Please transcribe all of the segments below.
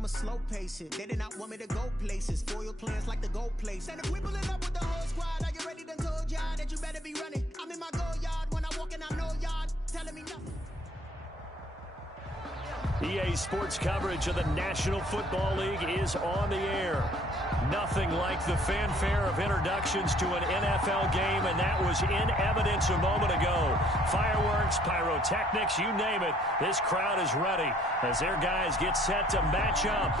I'ma slow pace it. They did not want me to go places. Foil plans like the gold place. And if we pulling up with the whole squad, are you ready? Done told y'all that you better be running. I'm in my go yard. When I walk in, I know y'all telling me nothing. EA Sports coverage of the National Football League is on the air. Nothing like the fanfare of introductions to an NFL game, and that was in evidence a moment ago. Fireworks, pyrotechnics, you name it. This crowd is ready as their guys get set to match up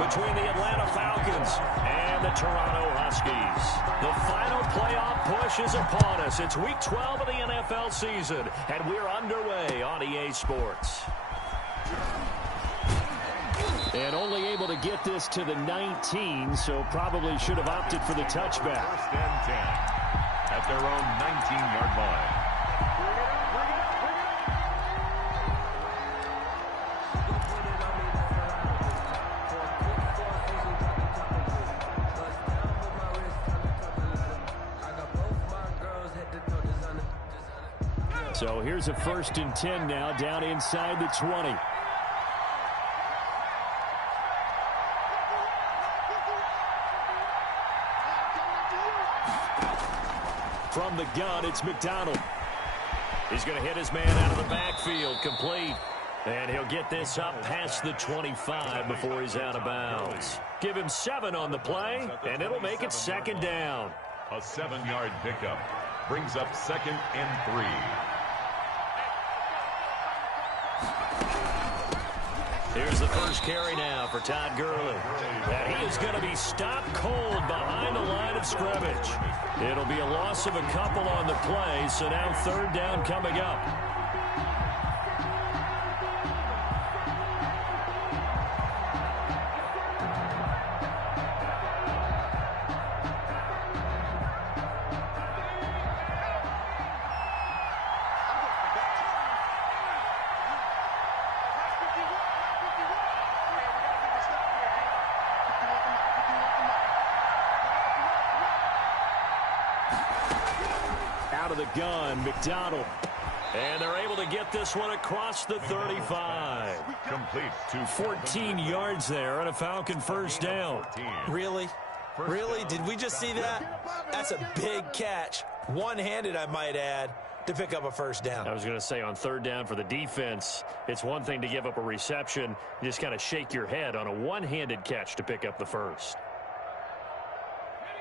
between the Atlanta Falcons and the Toronto Huskies. The final playoff push is upon us. It's Week 12 of the NFL season, and we're underway on EA Sports. And only able to get this to the 19, so probably should have opted for the touchback. First and 10 at their own 19-yard line. So here's a 1st and 10 now, down inside the 20. From the gun, it's McDonald. He's going to hit his man out of the backfield, complete. And he'll get this up past the 25 before he's out of bounds. Give him 7 on the play, and it'll make it 2nd down. A 7-yard pickup brings up 2nd and 3. Here's the first carry now for Todd Gurley. And he is going to be stopped cold behind the line of scrimmage. It'll be a loss of a couple on the play, so now 3rd down coming up. Out of the gun, McDonald. And they're able to get this one across the 35. Complete to 14 yards there and a Falcon 1st down. Really? Really? Did we just see that? That's a big catch. One-handed, I might add, to pick up a 1st down. I was going to say on 3rd down for the defense, it's one thing to give up a reception. You just kind of shake your head on a one-handed catch to pick up the 1st.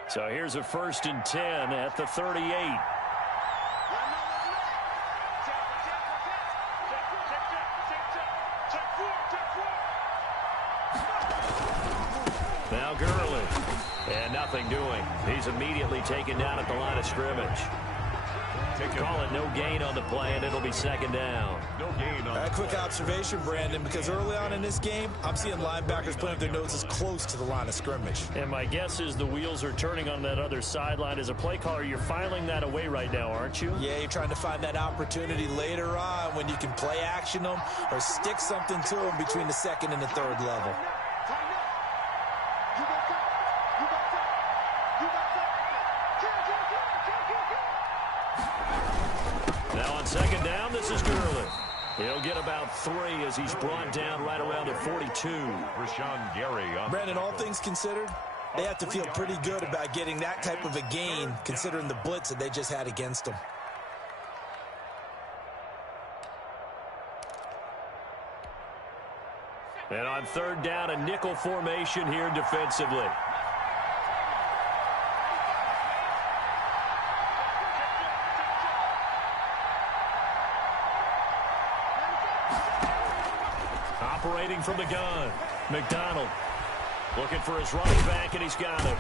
So here's a 1st and 10 at the 38. Now Gurley. And nothing doing. He's immediately taken down at the line of scrimmage. Call it no gain on the play, and it'll be 2nd down. No gain on a quick observation, Brandon, because early on in this game, I'm seeing linebackers putting up their noses close to the line of scrimmage. And my guess is the wheels are turning on that other sideline. As a play caller, you're filing that away right now, aren't you? Yeah, you're trying to find that opportunity later on when you can play action them or stick something to them between the 2nd and the 3rd level. Now on 2nd down, this is Gurley. He'll get about 3 as he's brought down right around the 42. Rashawn Gary. Brandon, all things considered, they have to feel pretty good about getting that type of a gain considering the blitz that they just had against them. And on 3rd down, a nickel formation here defensively. Operating from the gun, McDonald looking for his running back, and he's got him.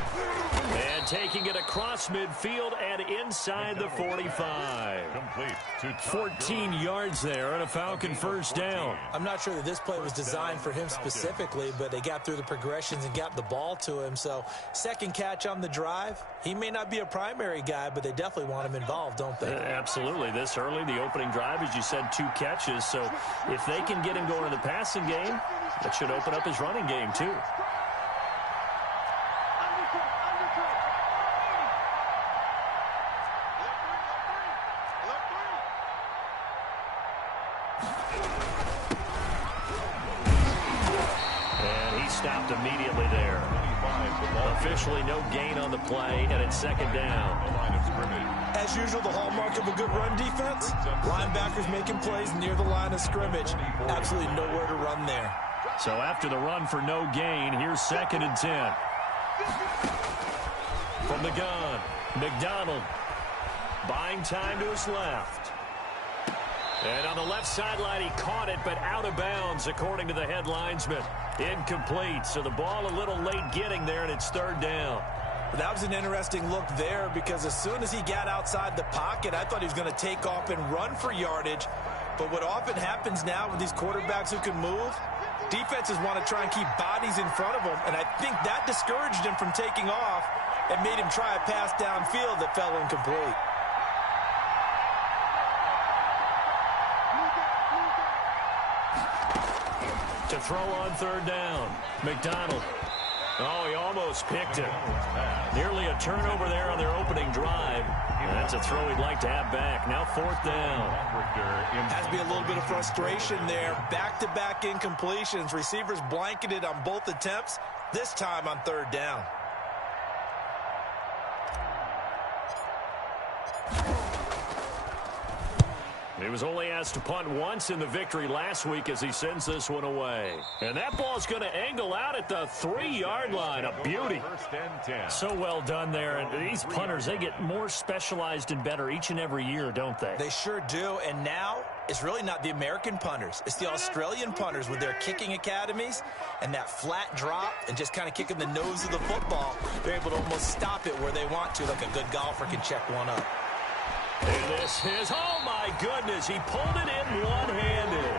And taking it across midfield and inside the 45. Complete to 14 yards there and a Falcon 1st down. I'm not sure that this play was designed for him specifically, but they got through the progressions and got the ball to him. So 2nd catch on the drive. He may not be a primary guy, but they definitely want him involved, don't they? Absolutely. This early, the opening drive, as you said, 2 catches. So if they can get him going in the passing game, that should open up his running game too. stopped immediately there. Officially no gain on the play, and it's second down. As usual, the hallmark of a good run defense, linebackers making plays near the line of scrimmage. Absolutely nowhere to run there. So after the run for no gain, here's 2nd and 10. From the gun, McDonald buying time to his left. And on the left sideline, he caught it, but out of bounds, according to the head linesman. Incomplete, so the ball a little late getting there, and it's 3rd down. That was an interesting look there because as soon as he got outside the pocket, I thought he was going to take off and run for yardage. But what often happens now with these quarterbacks who can move, defenses want to try and keep bodies in front of them, and I think that discouraged him from taking off and made him try a pass downfield that fell incomplete. To throw on 3rd down, McDonald. Oh, he almost picked it. Nearly a turnover there on their opening drive. And that's a throw he'd like to have back. Now 4th down. Has to be a little bit of frustration there. Back-to-back incompletions. Receivers blanketed on both attempts, this time on 3rd down. He was only asked to punt once in the victory last week as he sends this one away. And that ball's going to angle out at the 3-yard line. A beauty. So well done there. And these punters, they get more specialized and better each and every year, don't they? They sure do. And now it's really not the American punters. It's the Australian punters with their kicking academies and that flat drop and just kind of kicking the nose of the football. They're able to almost stop it where they want to, like a good golfer can check one up. And this is, oh my goodness, he pulled it in one-handed.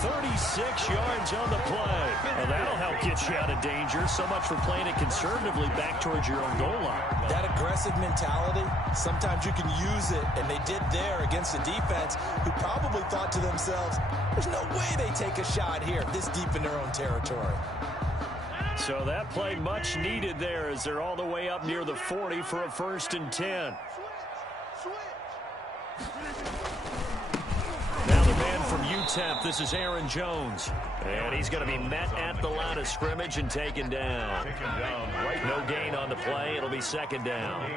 36 yards on the play. Well, that'll help get you out of danger. So much for playing it conservatively back towards your own goal line. That aggressive mentality, sometimes you can use it, and they did there against a defense who probably thought to themselves, there's no way they take a shot here this deep in their own territory. So that play much needed there as they're all the way up near the 40 for a 1st and 10. Now the man from UTEP, this is Aaron Jones. And he's going to be met at the line of scrimmage and taken down. No gain on the play. It'll be 2nd down.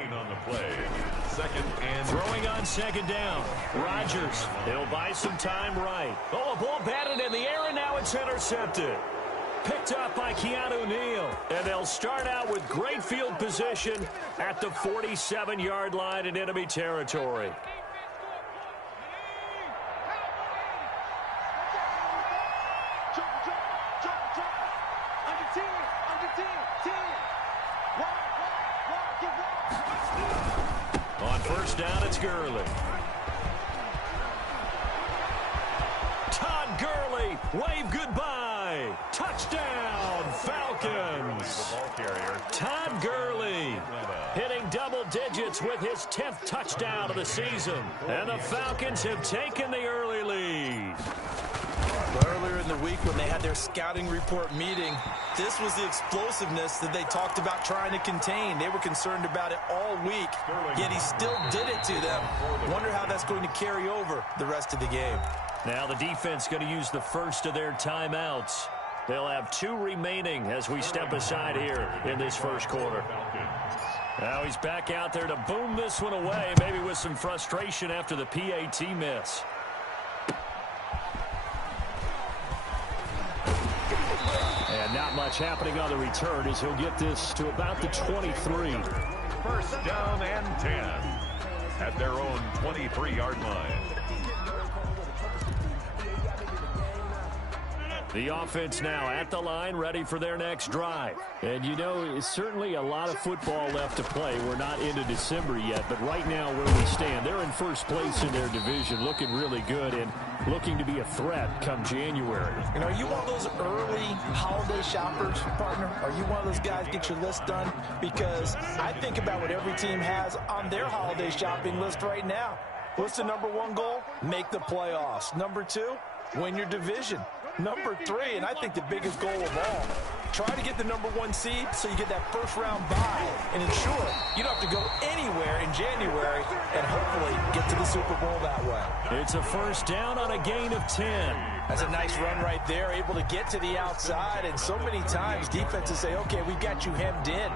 Throwing on 2nd down. Rodgers. He'll buy some time right. Oh, a ball batted in the air, and now it's intercepted. Picked up by Keanu Neal. And they'll start out with great field position at the 47-yard line in enemy territory. On 1st down, it's Gurley. Todd Gurley, wave goodbye. Touchdown, Falcons. Todd Gurley hitting double digits with his 10th touchdown of the season. And the Falcons have taken the early lead. Earlier in the week when they had their scouting report meeting, this was the explosiveness that they talked about trying to contain. They were concerned about it all week, yet he still did it to them. Wonder how that's going to carry over the rest of the game. Now the defense going to use the first of their timeouts. They'll have 2 remaining as we step aside here in this first quarter. Now he's back out there to boom this one away, maybe with some frustration after the PAT miss. And not much happening on the return as he'll get this to about the 23. 1st down and 10 at their own 23-yard line. The offense now at the line, ready for their next drive. And, you know, it's certainly a lot of football left to play. We're not into December yet, but right now where we stand, they're in first place in their division, looking really good and looking to be a threat come January. And are you one of those early holiday shoppers, partner? Are you one of those guys get your list done? Because I think about what every team has on their holiday shopping list right now. What's the number 1 goal? Make the playoffs. Number 2, win your division. Number 3, and I think the biggest goal of all, Try to get the #1 seed so you get that first-round bye and ensure you don't have to go anywhere in January and hopefully get to the Super Bowl that way. It's a first down on a gain of 10. That's a nice run right there, able to get to the outside. And so many times defenses say, okay, we've got you hemmed in.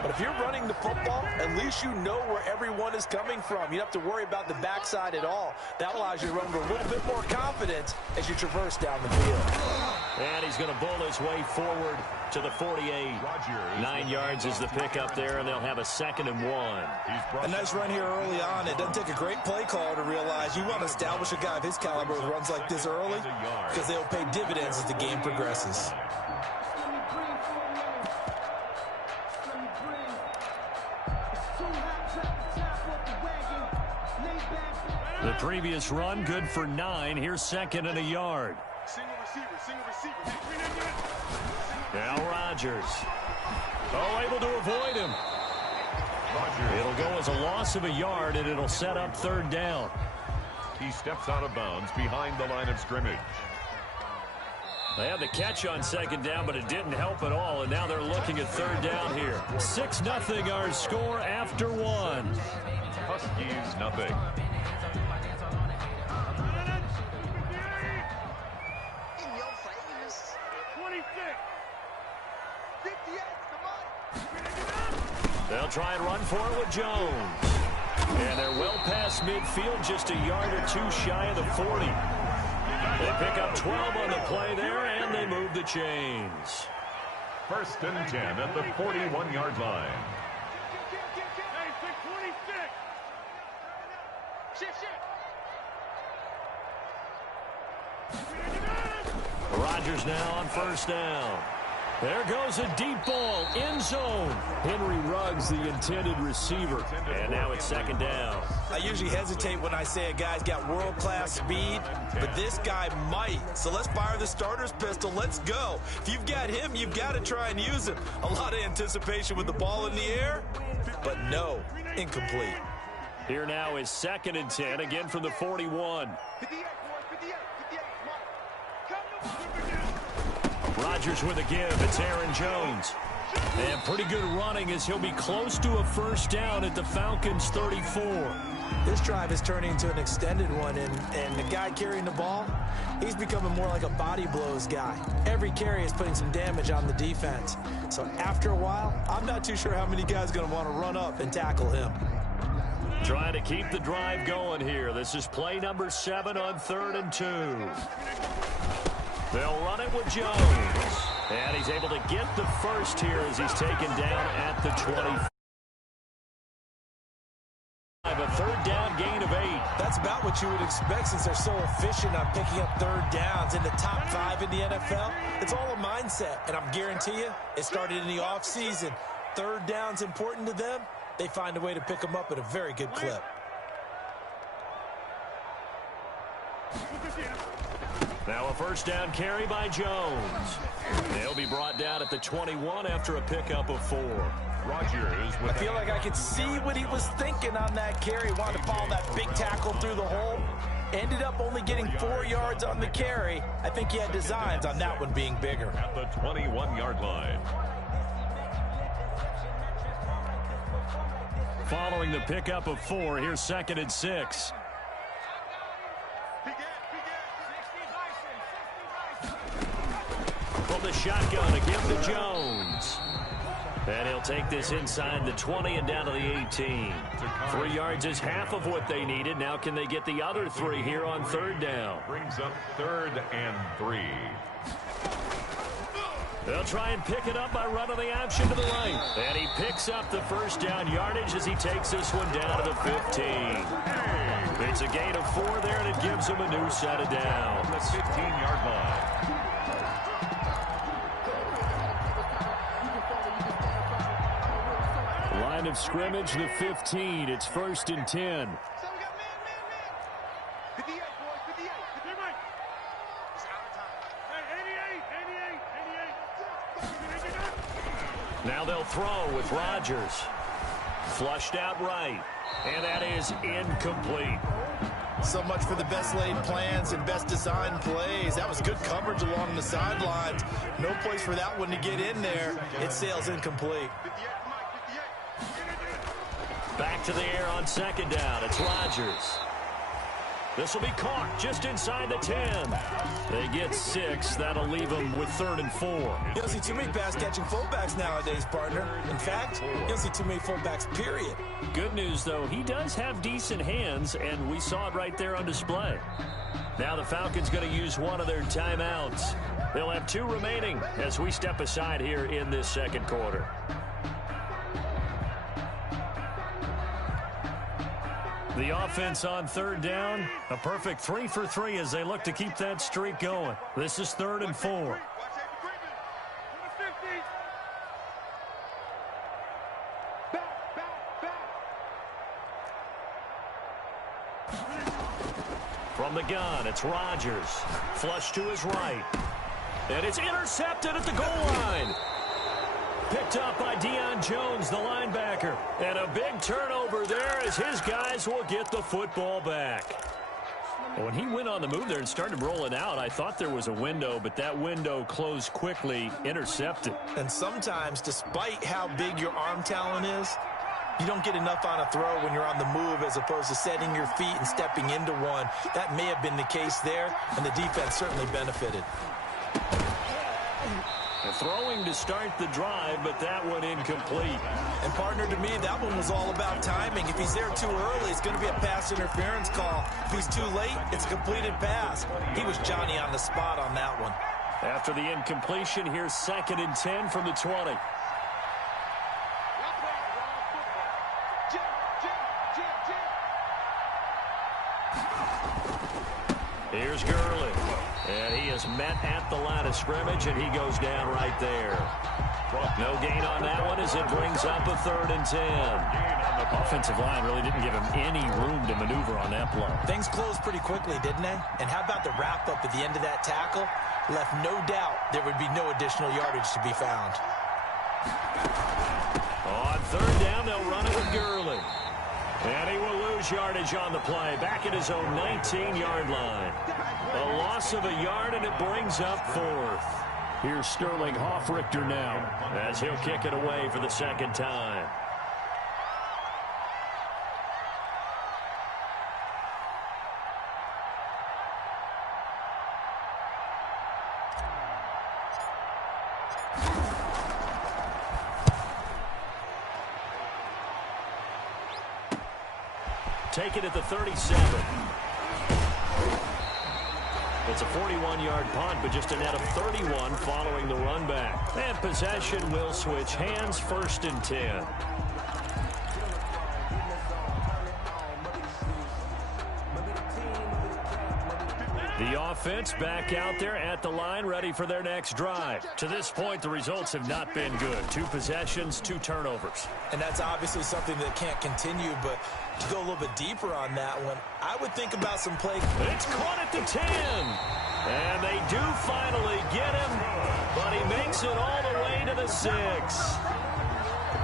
But if you're running the football, at least you know where everyone is coming from. You don't have to worry about the backside at all. That allows you to run with a little bit more confidence as you traverse down the field. And he's going to bull his way forward to the 48. 9 yards is the pickup there, and they'll have a 2nd and 1. A nice run here early on. It doesn't take a great play caller to realize you want to establish a guy of his caliber who runs like this early because they'll pay dividends as the game progresses. The previous run, good for 9. Here's 2nd and a yard. Now Rodgers. Oh, able to avoid him. It'll go as a loss of a yard, and it'll set up 3rd down. He steps out of bounds behind the line of scrimmage. They had the catch on 2nd down, but it didn't help at all, and now they're looking at 3rd down here. 6-0 our score after 1. Huskies, nothing. They'll try and run for it with Jones. And they're well past midfield, just a yard or 2 shy of the 40. They pick up 12 on the play there, and they move the chains. 1st and 10 at the 41-yard line. Rodgers now on 1st down. There goes a deep ball, end zone. Henry Ruggs, the intended receiver. And now it's 2nd down. I usually hesitate when I say a guy's got world-class speed, but this guy might. So let's fire the starter's pistol. Let's go. If you've got him, you've got to try and use him. A lot of anticipation with the ball in the air, but no, incomplete. Here now is 2nd and 10, again from the 41. Rodgers with a give. It's Aaron Jones. And pretty good running as he'll be close to a 1st down at the Falcons' 34. This drive is turning into an extended one, and the guy carrying the ball, he's becoming more like a body blows guy. Every carry is putting some damage on the defense. So after a while, I'm not too sure how many guys are going to want to run up and tackle him. Trying to keep the drive going here. This is play number 7 on 3rd and 2. They'll run it with Jones. And he's able to get the first here as he's taken down at the 20. A 3rd down gain of 8. That's about what you would expect since they're so efficient on picking up 3rd downs in the top 5 in the NFL. It's all a mindset, and I'm guarantee you it started in the offseason. 3rd down's important to them. They find a way to pick them up at a very good clip. Now a 1st down carry by Jones. They'll be brought down at the 21 after a pickup of 4. Rodgers with I feel like I could see what he was thinking on that carry. Wanted to follow that big tackle through the hole. Ended up only getting 4 yards on the carry. I think he had designs on that one being bigger. at the 21-yard line. Following the pickup of 4, here's 2nd and 6. From the shotgun again to Jones. And he'll take this inside the 20 and down to the 18. 3 yards is half of what they needed. Now can they get the other 3 here on 3rd down? Brings up 3rd and 3. They'll try and pick it up by running the option to the right. And he picks up the 1st down yardage as he takes this one down to the 15. It's a gain of 4 there, and it gives him a new set of downs. The 15-yard line. Line of scrimmage, the 15. It's 1st and 10. Now they'll throw with Rodgers. Flushed out right. And that is incomplete. So much for the best laid plans and best designed plays. That was good coverage along the sidelines. No place for that one to get in there. It sails incomplete. Back to the air on second down. It's Rodgers. This will be caught just inside the 10. They get 6. That'll leave them with 3rd and 4. You don't see too many pass-catching fullbacks nowadays, partner. In fact, you don't see too many fullbacks, period. Good news, though, he does have decent hands, and we saw it right there on display. Now the Falcons going to use one of their timeouts. They'll have 2 remaining as we step aside here in this second quarter. The offense on 3rd down, a perfect 3 for 3 as they look to keep that streak going. This is 3rd and 4. From the gun, it's Rodgers. Flush to his right. And it's intercepted at the goal line. Picked up by Deion Jones, the linebacker. And a big turnover there as his guys will get the football back. When he went on the move there and started rolling out, I thought there was a window, but that window closed quickly, intercepted. And sometimes, despite how big your arm talent is, you don't get enough on a throw when you're on the move as opposed to setting your feet and stepping into one. That may have been the case there, and the defense certainly benefited. Throwing to start the drive, but that one incomplete. And partner, to me, that one was all about timing. If he's there too early, it's going to be a pass interference call. If he's too late, it's a completed pass. He was Johnny on the spot on that one. After the incompletion, here's 2nd and 10 from the 20. Here's Gurley. And he is met at the line of scrimmage, and he goes down right there. No gain on that one as it brings up a 3rd and 10. The offensive line really didn't give him any room to maneuver on that play. Things closed pretty quickly, didn't they? And how about the wrap-up at the end of that tackle? Left no doubt there would be no additional yardage to be found. On 3rd down, they'll run it with Gurley. And he will lose yardage on the play, back at his own 19-yard line. A loss of a yard, and it brings up 4th. Here's Sterling Hoffrichter now, as he'll kick it away for the 2nd time. Take it at the 37. It's a 41-yard punt, but just a net of 31 following the run back. And possession will switch hands, 1st and 10. The offense back out there at the line, ready for their next drive. To this point, the results have not been good. 2 possessions, 2 turnovers. And that's obviously something that can't continue, but to go a little bit deeper on that one, I would think about some play. It's caught at the 10. And they do finally get him, but he makes it all the way to the 6.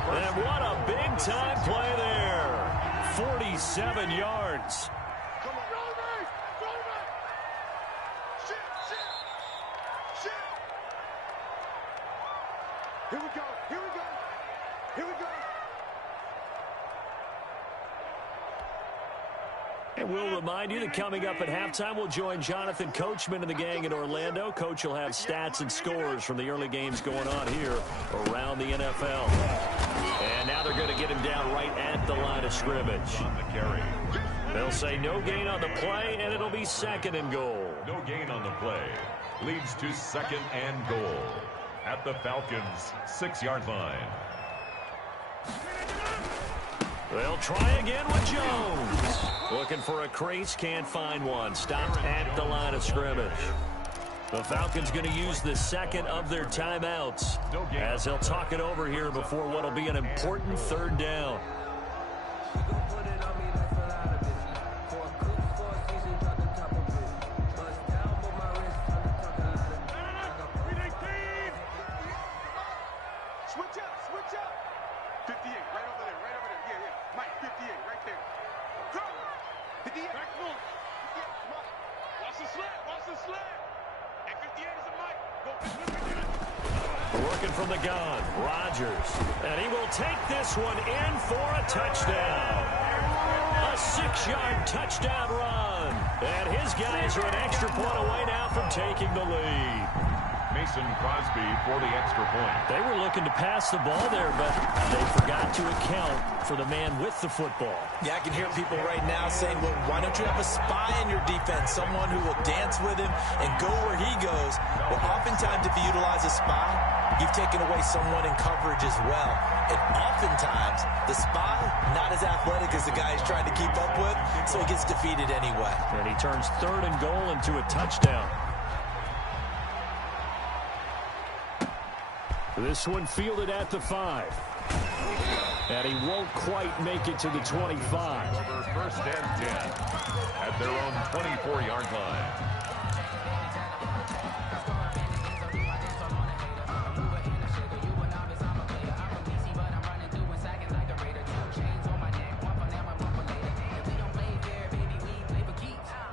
And what a big-time play there. 47 yards. Here we go, here we go, here we go. And we'll remind you that coming up at halftime, we'll join Jonathan Coachman and the gang in Orlando. Coach will have stats and scores from the early games going on here around the NFL. And now they're going to get him down right at the line of scrimmage. On the carry. They'll say no gain on the play, and it'll be 2nd and goal. No gain on the play. Leads to 2nd and goal. At the Falcons' 6-yard line. They'll try again with Jones. Looking for a crease, can't find one. Stopped at the line of scrimmage. The Falcons going to use the 2nd of their timeouts as they'll talk it over here before what will be an important 3rd down. Switch up. 58, right over there. Yeah. Mike, 58, right there. Go. 58. Back move. Watch the sled. Watch the sled. And 58 is a mic. Go. Working from the gun, Rodgers. And he will take this one in for a touchdown. A 6-yard touchdown run. And his guys are an extra point away now from taking the lead. Mason Crosby for the extra point. They were looking to pass the ball there, but they forgot to account for the man with the football. Yeah, I can hear people right now saying, well, why don't you have a spy in your defense, someone who will dance with him and go where he goes? Well, oftentimes if you utilize a spy, you've taken away someone in coverage as well. And oftentimes, the spy, not as athletic as the guy he's trying to keep up with, so he gets defeated anyway. And he turns 3rd and goal into a touchdown. This one fielded at the 5. And he won't quite make it to the 25. Over 1st and 10 at their own 24-yard line.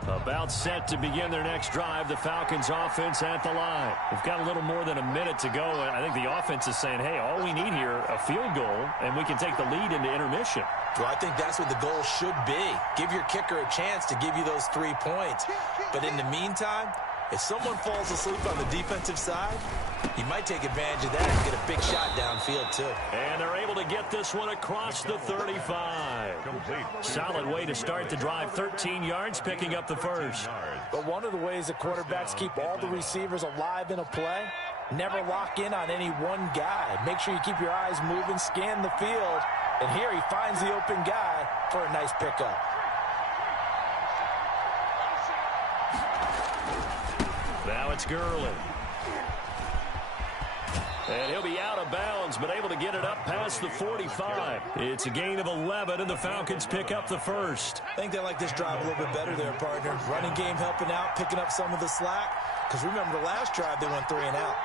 About set to begin their next drive. The Falcons offense at the line. We've got a little more than a minute to go. And I think the offense is saying, hey, all we need here, a field goal, and we can take the lead into intermission. Well, I think that's what the goal should be. Give your kicker a chance to give you those 3 points. But in the meantime, if someone falls asleep on the defensive side, you might take advantage of that and get a big shot downfield, too. And they're able to get this one across the 35. Complete. Solid way to start the drive. 13 yards, picking up the first. But one of the ways the quarterbacks keep all the receivers alive in a play, never lock in on any one guy. Make sure you keep your eyes moving, scan the field. And here he finds the open guy for a nice pickup. Now it's Gurley. And he'll be out of bounds, but able to get it up past the 45. It's a gain of 11, and the Falcons pick up the first. I think they like this drive a little bit better there, partner. Running game helping out, picking up some of the slack. Because remember, the last drive, they went 3 and out.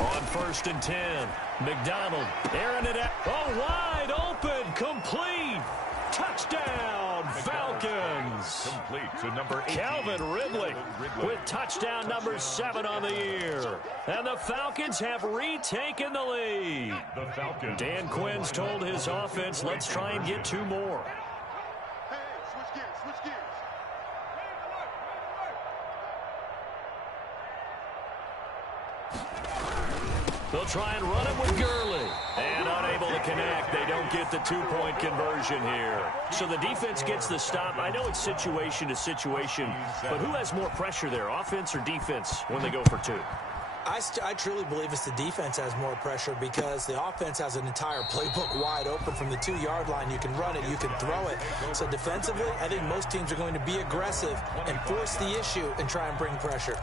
On 1st and 10, McDonald airing it out. Oh, wide open, complete. Touchdown, Falcons. Complete to number 18. Calvin Ridley with touchdown number 7 on the year. And the Falcons have retaken the lead. The Falcons. Dan Quinn's told his offense, let's try and get 2 more. Hey, switch gears, switch gears. They'll try and run it with Gurley. And unable to connect. They don't get the 2-point conversion here. So the defense gets the stop. I know it's situation to situation, but who has more pressure there, offense or defense, when they go for 2? I truly believe it's the defense has more pressure because the offense has an entire playbook wide open from the 2-yard line. You can run it, you can throw it. So defensively, I think most teams are going to be aggressive and force the issue and try and bring pressure.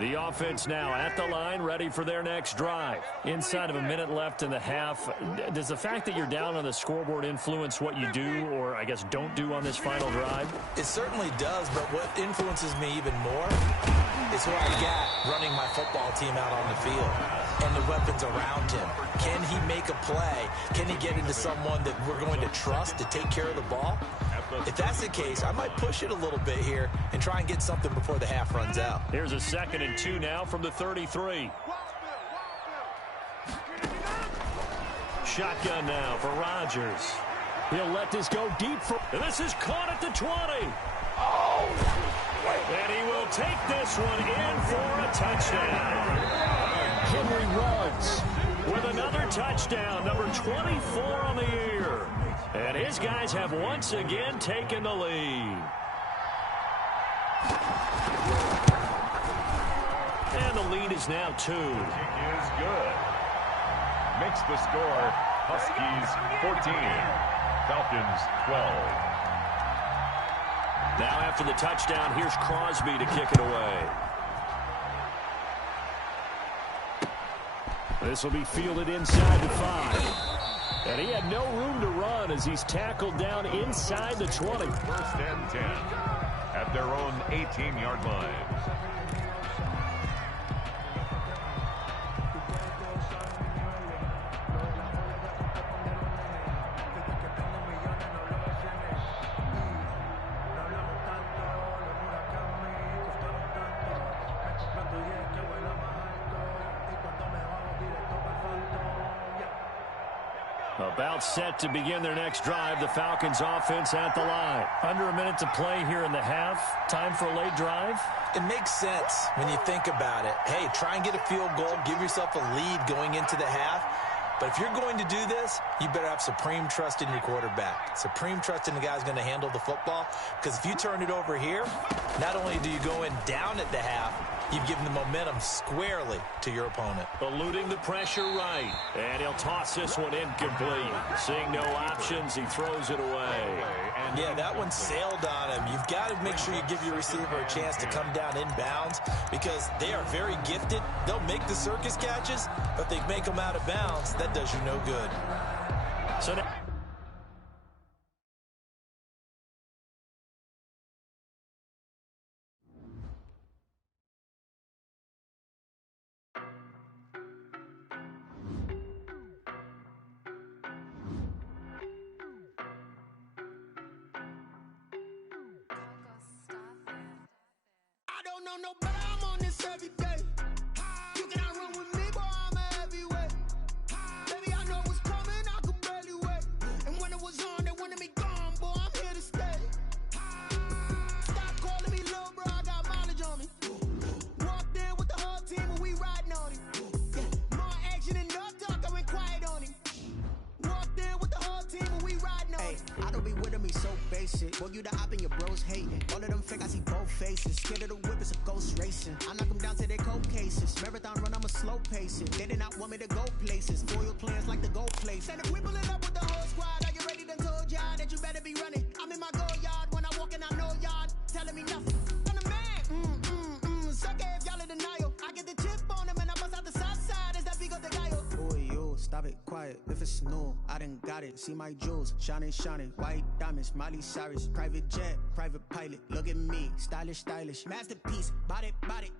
The offense now at the line, ready for their next drive. Inside of a minute left in the half, does the fact that you're down on the scoreboard influence what you do or, I guess, don't do on this final drive? It certainly does, but what influences me even more is who I got running my football team out on the field and the weapons around him. Can he make a play? Can he get into someone that we're going to trust to take care of the ball? If that's the case, I might push it a little bit here and try and get something before the half runs out. Here's a 2nd and 2 now from the 33. Shotgun now for Rodgers. He'll let this go deep. And this is caught at the 20. And he will take this one in for a touchdown. Henry Ruggs with another touchdown, number 24 on the year. And his guys have once again taken the lead. And the lead is now 2. Is good. Makes the score Huskies 14, Falcons 12. Now after the touchdown, here's Crosby to kick it away. This will be fielded inside the 5. And he had no room to run as he's tackled down inside the 20. First and 10 at their own 18-yard line. About set to begin their next drive. The Falcons offense at the line. Under a minute to play here in the half. Time for a late drive. It makes sense when you think about it. Hey, try and get a field goal. Give yourself a lead going into the half. But if you're going to do this, you better have supreme trust in your quarterback. Supreme trust in the guy who's going to handle the football. Because if you turn it over here, not only do you go in down at the half, you've given the momentum squarely to your opponent. Eluding the pressure right. And he'll toss this one incomplete. Seeing no options, he throws it away. Yeah, that one sailed on him. You've got to make sure you give your receiver a chance to come down inbounds because they are very gifted. They'll make the circus catches, but if they make them out of bounds, that does you no good. So now no better, I'm on this every day. You cannot run with me, boy, I'm a heavyweight. Baby, I know what's coming, I could barely wait. And when it was on, they wanted me gone, boy, I'm here to stay. Stop calling me little bro, I got mileage on me. Walked in with the whole team and we riding on him. Yeah, more action and no talk, I went quiet on him. Walked in with the whole team and we riding on him. I don't be with me so basic. Boy, you the op and your bros hating. All of them fake, I see both faces. Scared of the whip, it's a ghost racing. I knock them down to their cold cases. Marathon run, I'm a slow pacing. They did not want me to go places. Foil plans like the gold place. And if we pulling up with the whole squad, are you ready? Done told y'all that you better be running. I'm in my go yard. When I walk in, I know y'all telling me nothing. I'm the man. Suck it if y'all in denial. I get the chip on them and I bust out the south side. Is that big of the guy? Boy, yo, stop it, quiet. If it's new, I done got it. See my jewels, shining, white diamonds, Miley Cyrus, private jet, private pilot. Look at me, stylish, masterpiece, body,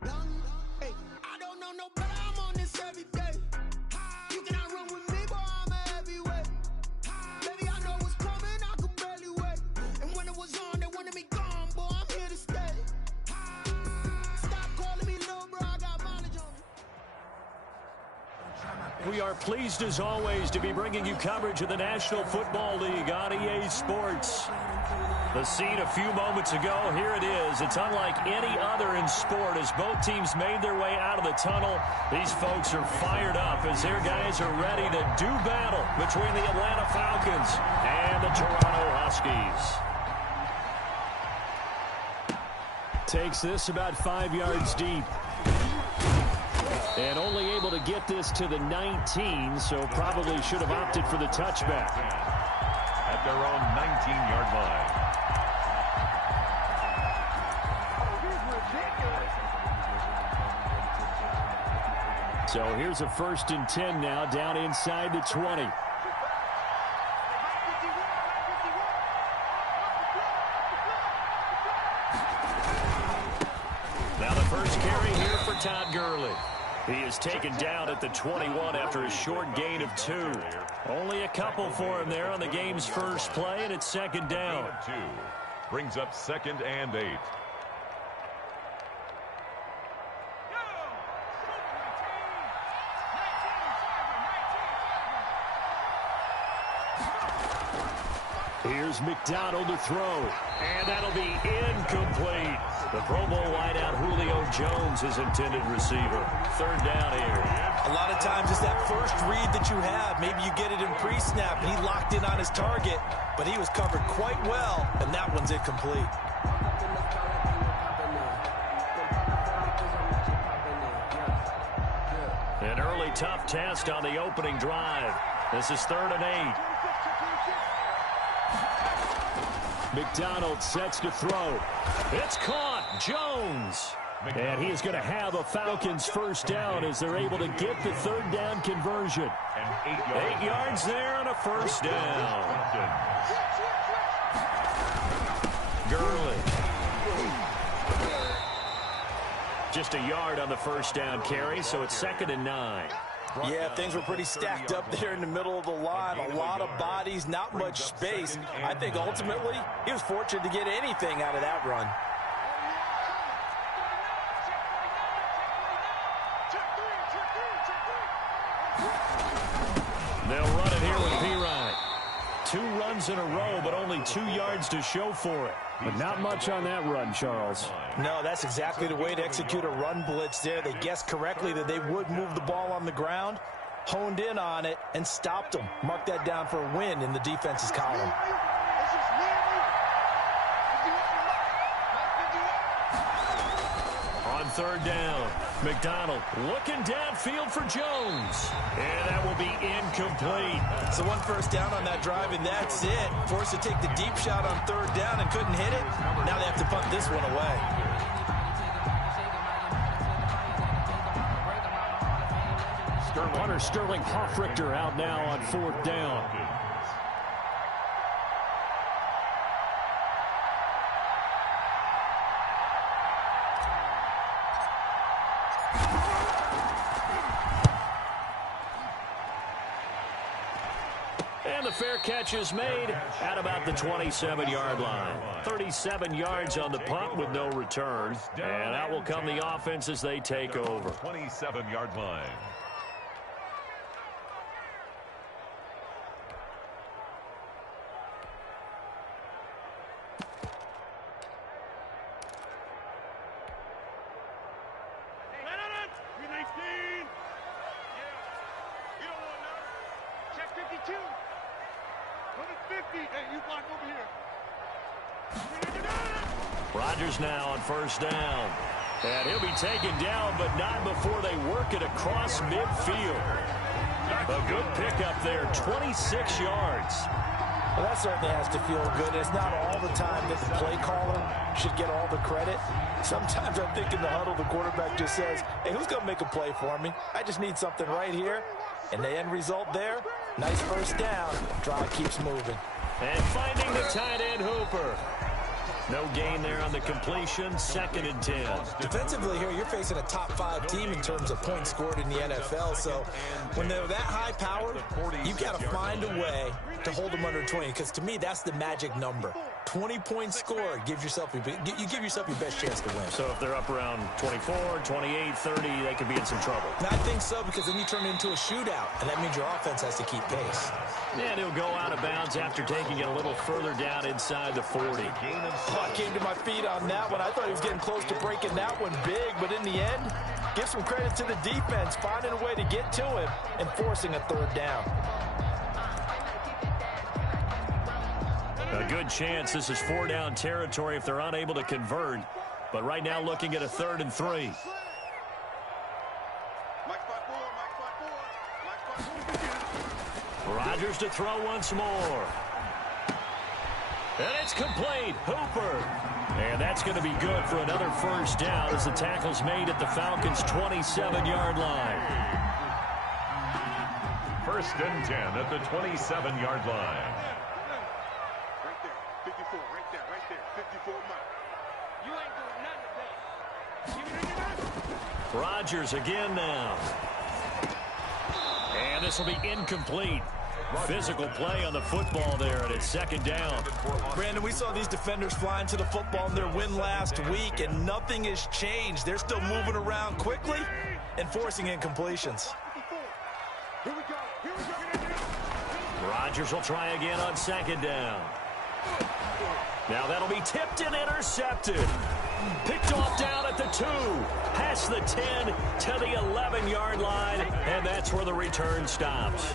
young. Hey, I don't know no better. I'm on this every day. You cannot run with me, boy, I'm a heavyweight. Baby, I know what's coming, I could barely wait. And when it was on, they wanted me gone, boy, I'm here to stay. Stop calling me little bro, I got mileage on me. we are pleased as always to be bringing you coverage of the National Football League on EA Sports. The scene a few moments ago, here it is. It's unlike any other in sport as both teams made their way out of the tunnel. These folks are fired up as their guys are ready to do battle between the Atlanta Falcons and the Toronto Huskies. Takes this about 5 yards deep. And only able to get this to the 19, so probably should have opted for the touchback. At their own 19-yard line. So here's a 1st and 10 now, down inside the 20. Now the first carry here for Todd Gurley. He is taken down at the 21 after a short gain of 2. Only a couple for him there on the game's first play, and it's 2nd down. 2 brings up 2nd and 8. Here's McDonald to throw, and that'll be incomplete. The Pro Bowl wideout Julio Jones, his intended receiver. 3rd down here. A lot of times it's that first read that you have. Maybe you get it in pre-snap, and he locked in on his target, but he was covered quite well, and that one's incomplete. An early tough test on the opening drive. This is 3rd and 8. McDonald sets to throw. It's caught. Jones. And he is going to have a Falcons first down as they're able to get the third down conversion. And 8 yards there on a first down. Gurley. Just a yard on the first down carry, so it's 2nd and 9. Yeah, things were pretty stacked up there in the middle of the line. A lot of bodies, not much space. I think ultimately he was fortunate to get anything out of that run. They'll run it here with P-Ryan. 2 runs in a row, but only 2 yards to show for it. But not much on that run, Charles. No, that's exactly the way to execute a run blitz there. They guessed correctly that they would move the ball on the ground, honed in on it, and stopped them. Mark that down for a win in the defense's column. On 3rd down, McDonald looking downfield for Jones. And that will be incomplete. So 1 first down on that drive, and that's it. Forced to take the deep shot on 3rd down and couldn't hit it. Now they have to punt this one away. Hunter Sterling Hoffrichter out now on 4th down. And the fair catch is made at about the 27-yard line. 37 yards on the punt with no return. And out will come the offense as they take over. 27-yard line. Rodgers now on 1st down. And he'll be taken down, but not before they work it across midfield. A good pickup there, 26 yards. Well, that certainly has to feel good. It's not all the time that the play caller should get all the credit. Sometimes I think in the huddle, the quarterback just says, hey, who's going to make a play for me? I just need something right here. And the end result there, nice first down. Drive keeps moving. And finding the tight end, Hooper. No gain there on the completion, 2nd and 10. Defensively here, you're facing a top 5 team in terms of points scored in the NFL. So when they're that high powered, you got to find a way to hold them under 20. Because to me, that's the magic number. 20 points scored, you give yourself your best chance to win. So if they're up around 24, 28, 30, they could be in some trouble. And I think so, because then you turn it into a shootout, and that means your offense has to keep pace. And he'll go out of bounds after taking it a little further down inside the 40. I came to my feet on that one. I thought he was getting close to breaking that one big, but in the end, give some credit to the defense, finding a way to get to him and forcing a 3rd down. A good chance this is 4-down territory if they're unable to convert. But right now looking at a 3rd and 3. Rodgers to throw once more. And it's complete. Hooper. And that's going to be good for another first down as the tackle's made at the Falcons' 27-yard line. 1st and 10 at the 27-yard line. Right there, 54, right there, 54 miles. You ain't doing nothing today. Rodgers again now. And this will be incomplete. Physical play on the football there, and it's 2nd down. Brandon, we saw these defenders flying to the football in their win last week, and nothing has changed. They're still moving around quickly and forcing incompletions. Here we go. Rodgers will try again on 2nd down. Now that'll be tipped and intercepted. Picked off down at the 2. Past the 10 to the 11-yard line, and that's where the return stops.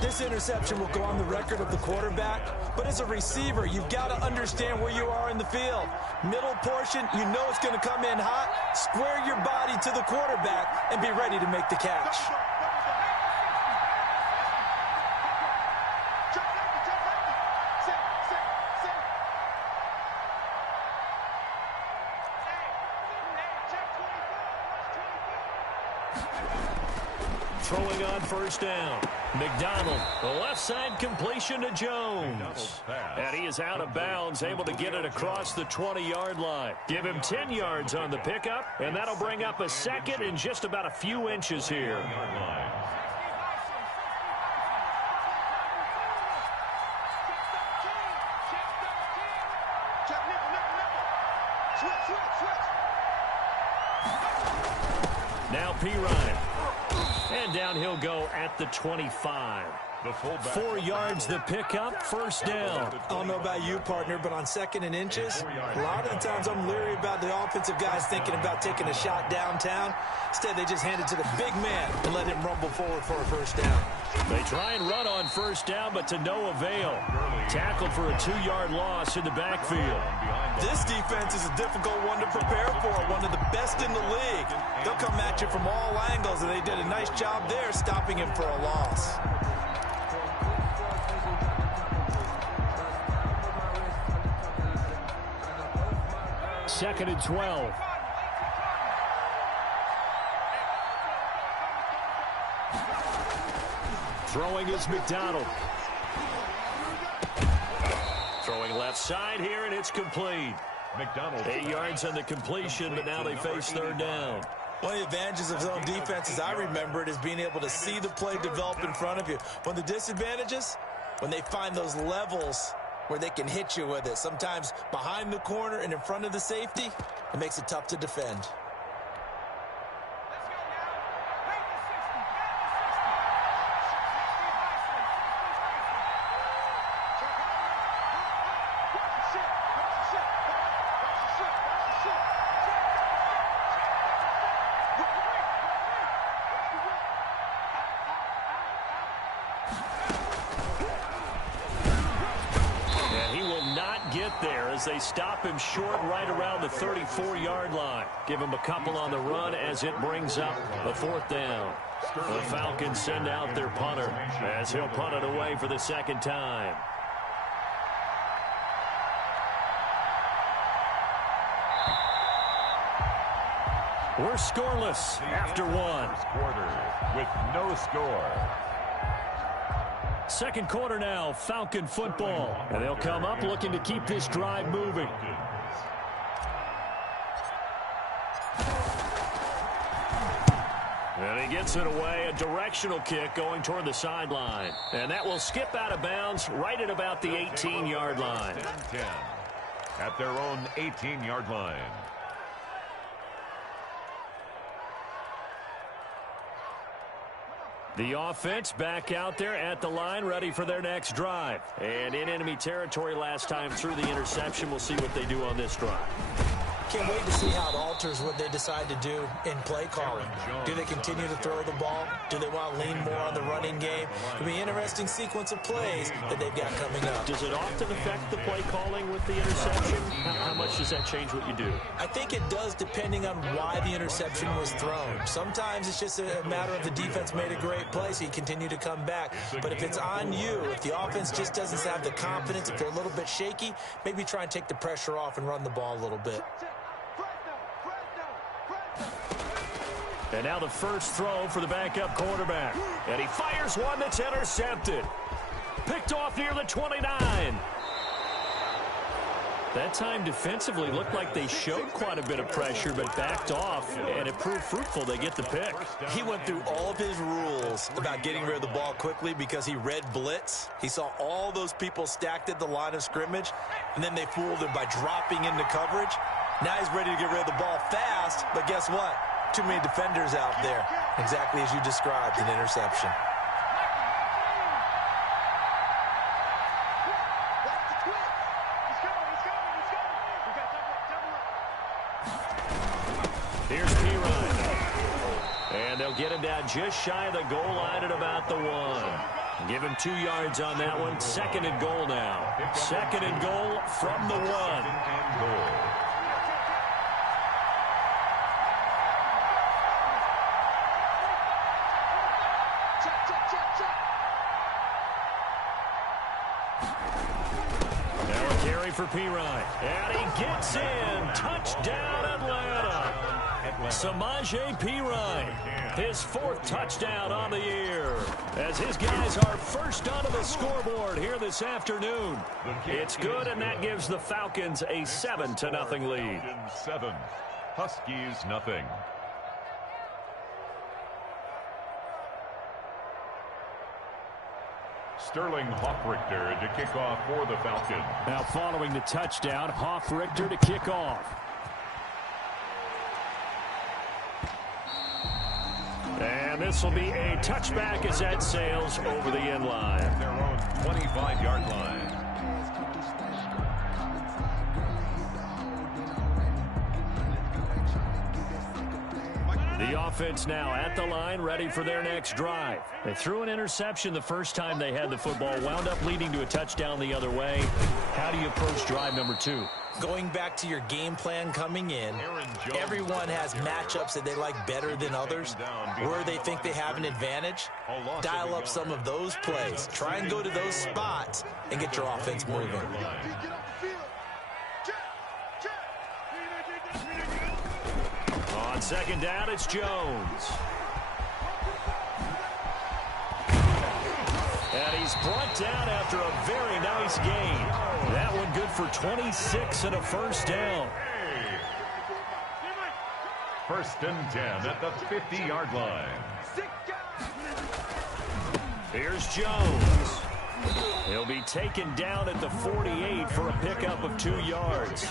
This interception will go on the record of the quarterback, but as a receiver, you've got to understand where you are in the field. Middle portion, you know it's going to come in hot. Square your body to the quarterback and be ready to make the catch. Throwing on first down. McDonald, the left side completion to Jones. And he is out of bounds, able to get it across the 20-yard line. Give him 10 yards on the pickup, and that'll bring up a second in just about a few inches here. Now Pirine. And down he'll go at the 25. 4 yards the pickup, first down. I don't know about you, partner, but on 2nd and inches, a lot of the times I'm leery about the offensive guys thinking about taking a shot downtown. Instead, they just hand it to the big man and let him rumble forward for a first down. They try and run on first down, but to no avail. Tackled for a 2-yard loss in the backfield. This defense is a difficult one to prepare for, one of the best in the league. They'll come at you from all angles, and they did a nice job there stopping him for a loss. Second and 12. Throwing is McDonald. Throwing left side here, and it's complete. McDonald. 8 yards on the completion, but now they face third down. One of the advantages of zone defense, as I remember it, is being able to see the play develop in front of you. One of the disadvantages, when they find those levels where they can hit you with it, sometimes behind the corner and in front of the safety, it makes it tough to defend. They stop him short right around the 34-yard line. Give him a couple on the run as it brings up a 4th down. The Falcons send out their punter as he'll punt it away for the 2nd time. We're scoreless after 1. Quarter with no score. Second quarter now, Falcon football. And they'll come up looking to keep this drive moving. And he gets it away, a directional kick going toward the sideline. And that will skip out of bounds right at about the 18-yard line. 10 at their own 18-yard line. The offense back out there at the line, ready for their next drive. And in enemy territory last time through the interception. We'll see what they do on this drive. Can't wait to see how it alters what they decide to do in play calling. Do they continue to throw the ball? Do they want to lean more on the running game? It'll be an interesting sequence of plays that they've got coming up. Does it often affect the play calling with the interception? How much does that change what you do? I think it does, depending on why the interception was thrown. Sometimes it's just a matter of the defense made a great play, so you continue to come back. But if it's on you, if the offense just doesn't have the confidence, if they're a little bit shaky, maybe try and take the pressure off and run the ball a little bit. And now the first throw for the backup quarterback. And he fires one that's intercepted. Picked off near the 29. That time defensively looked like they showed quite a bit of pressure but backed off, and it proved fruitful. They get the pick. He went through all of his rules about getting rid of the ball quickly because he read blitz. He saw all those people stacked at the line of scrimmage, and then they fooled him by dropping into coverage. Now he's ready to get rid of the ball fast, but guess what? Too many defenders out there. Exactly as you described, an interception. Here's Pirine. And they'll get him down just shy of the goal line at about the 1. Give him 2 yards on that one. 2nd and goal now. 2nd and goal from the 1. For Pirine. And he gets in. Touchdown, Atlanta. Samaje Perine, his 4th touchdown on the year, as his guys are first onto the scoreboard here this afternoon. It's good, and that gives the Falcons a 7-0 lead. 7, Huskies nothing. Sterling Hoffrichter to kick off for the Falcons. Now following the touchdown, Hoffrichter to kick off. And this will be a touchback as that sails over the end line. At their own 25-yard line. The offense now at the line, ready for their next drive. They threw an interception the first time they had the football, wound up leading to a touchdown the other way. How do you approach drive number 2? Going back to your game plan coming in, everyone has matchups that they like better than others. Where they think they have an advantage, dial up some of those plays. Try and go to those spots and get your offense moving. On second down, it's Jones. And he's brought down after a very nice gain. That one good for 26 and a first down. First and 10 at the 50-yard line. Here's Jones. He'll be taken down at the 48 for a pickup of 2 yards.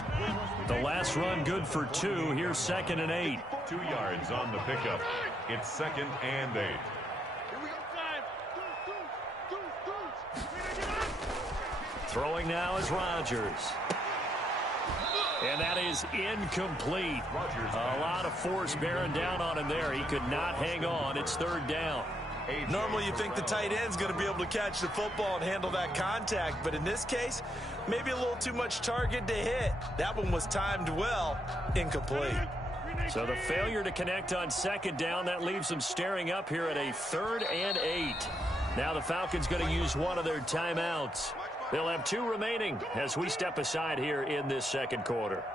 The last run good for 2. Here's 2nd and 8. 2 yards on the pickup. It's 2nd and 8. Throwing now is Rodgers. And that is incomplete. A lot of force bearing down on him there. He could not hang on. It's 3rd down. Normally you think the tight end's going to be able to catch the football and handle that contact, but in this case, maybe a little too much target to hit. That one was timed well, incomplete. So the failure to connect on 2nd down, that leaves them staring up here at a 3rd and 8. Now the Falcons going to use one of their timeouts. They'll have 2 remaining as we step aside here in this 2nd quarter.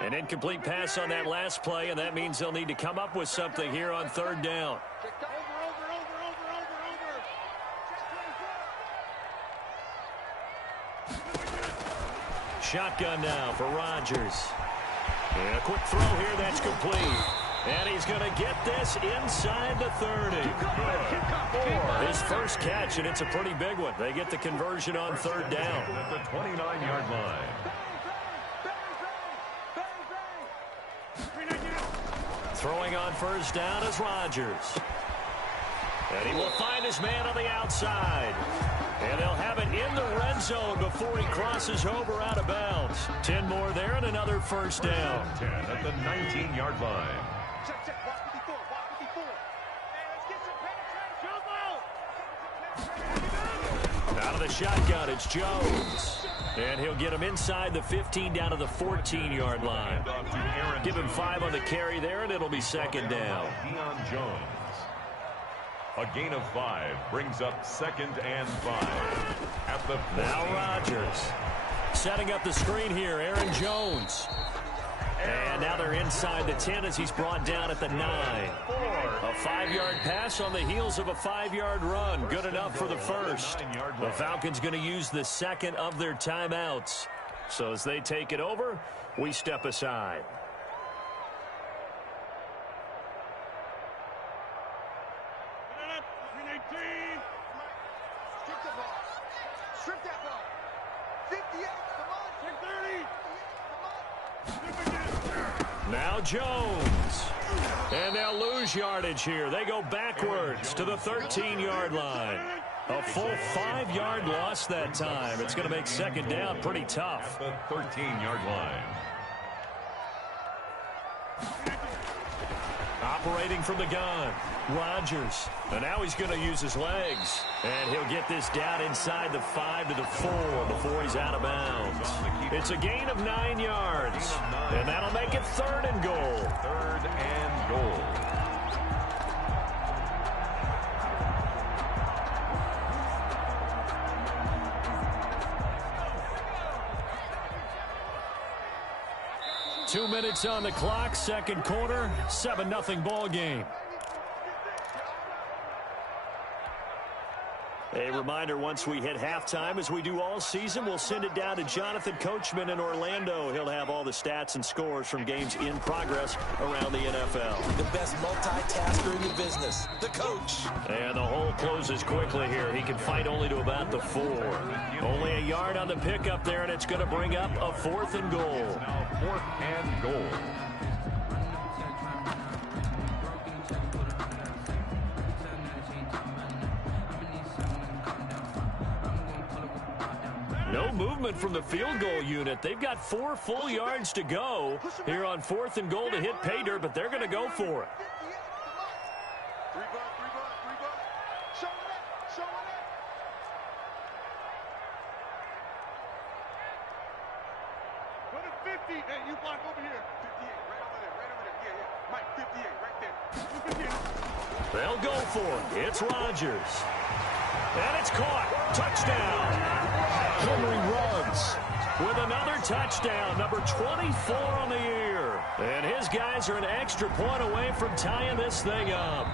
An incomplete pass on that last play, and that means they'll need to come up with something here on 3rd down. Shotgun now for Rodgers. And a quick throw here that's complete. And he's going to get this inside the 30. His first catch, and it's a pretty big one. They get the conversion on 3rd down. At the 29-yard line. Throwing on 1st down is Rodgers. And he will find his man on the outside. And they'll have it in the red zone before he crosses over out of bounds. 10 more there and another 1st down. 10 at the 19-yard line. Out of the shotgun, it's Jones. And he'll get him inside the 15 down to the 14-yard line. Give him 5 on the carry there, and it'll be 2nd down. Jones. A gain of 5 brings up 2nd and 5. At the 14. Now Rodgers setting up the screen here. Aaron Jones. And now they're inside the 10 as he's brought down at the 9. A 5-yard pass on the heels of a 5-yard run. Good enough for the first. The Falcons going to use the 2nd of their timeouts. So as they take it over, we step aside. Now Jones. And they'll lose yardage here. They go backwards to the 13-yard line. A full 5-yard loss that time. It's going to make 2nd down pretty tough. At the 13-yard line. Operating from the gun, Rodgers. And now he's going to use his legs. And he'll get this down inside the 5 to the 4 before he's out of bounds. It's a gain of 9 yards. And that'll make it 3rd and goal. 3rd and goal. 2 minutes on the clock, second quarter, 7-0 ball game. A reminder, once we hit halftime, as we do all season, we'll send it down to Jonathan Coachman in Orlando. He'll have all the stats and scores from games in progress around the NFL. The best multitasker in the business, the coach. And the hole closes quickly here. He can fight only to about the 4. Only a yard on the pickup there, and it's going to bring up a 4th and goal. Now 4th and goal. No movement from the field goal unit. They've got 4 full yards to go here on 4th and goal to hit pay dirt, but they're going to go for it. Go to 50. Hey, you block over here. 58, right over there, right over there. Yeah, yeah. Mike, 58, right there. They'll go for it. It's Rodgers. And it's caught. Touchdown. Henry Ruggs with another touchdown, number 24 on the year. And his guys are an extra point away from tying this thing up.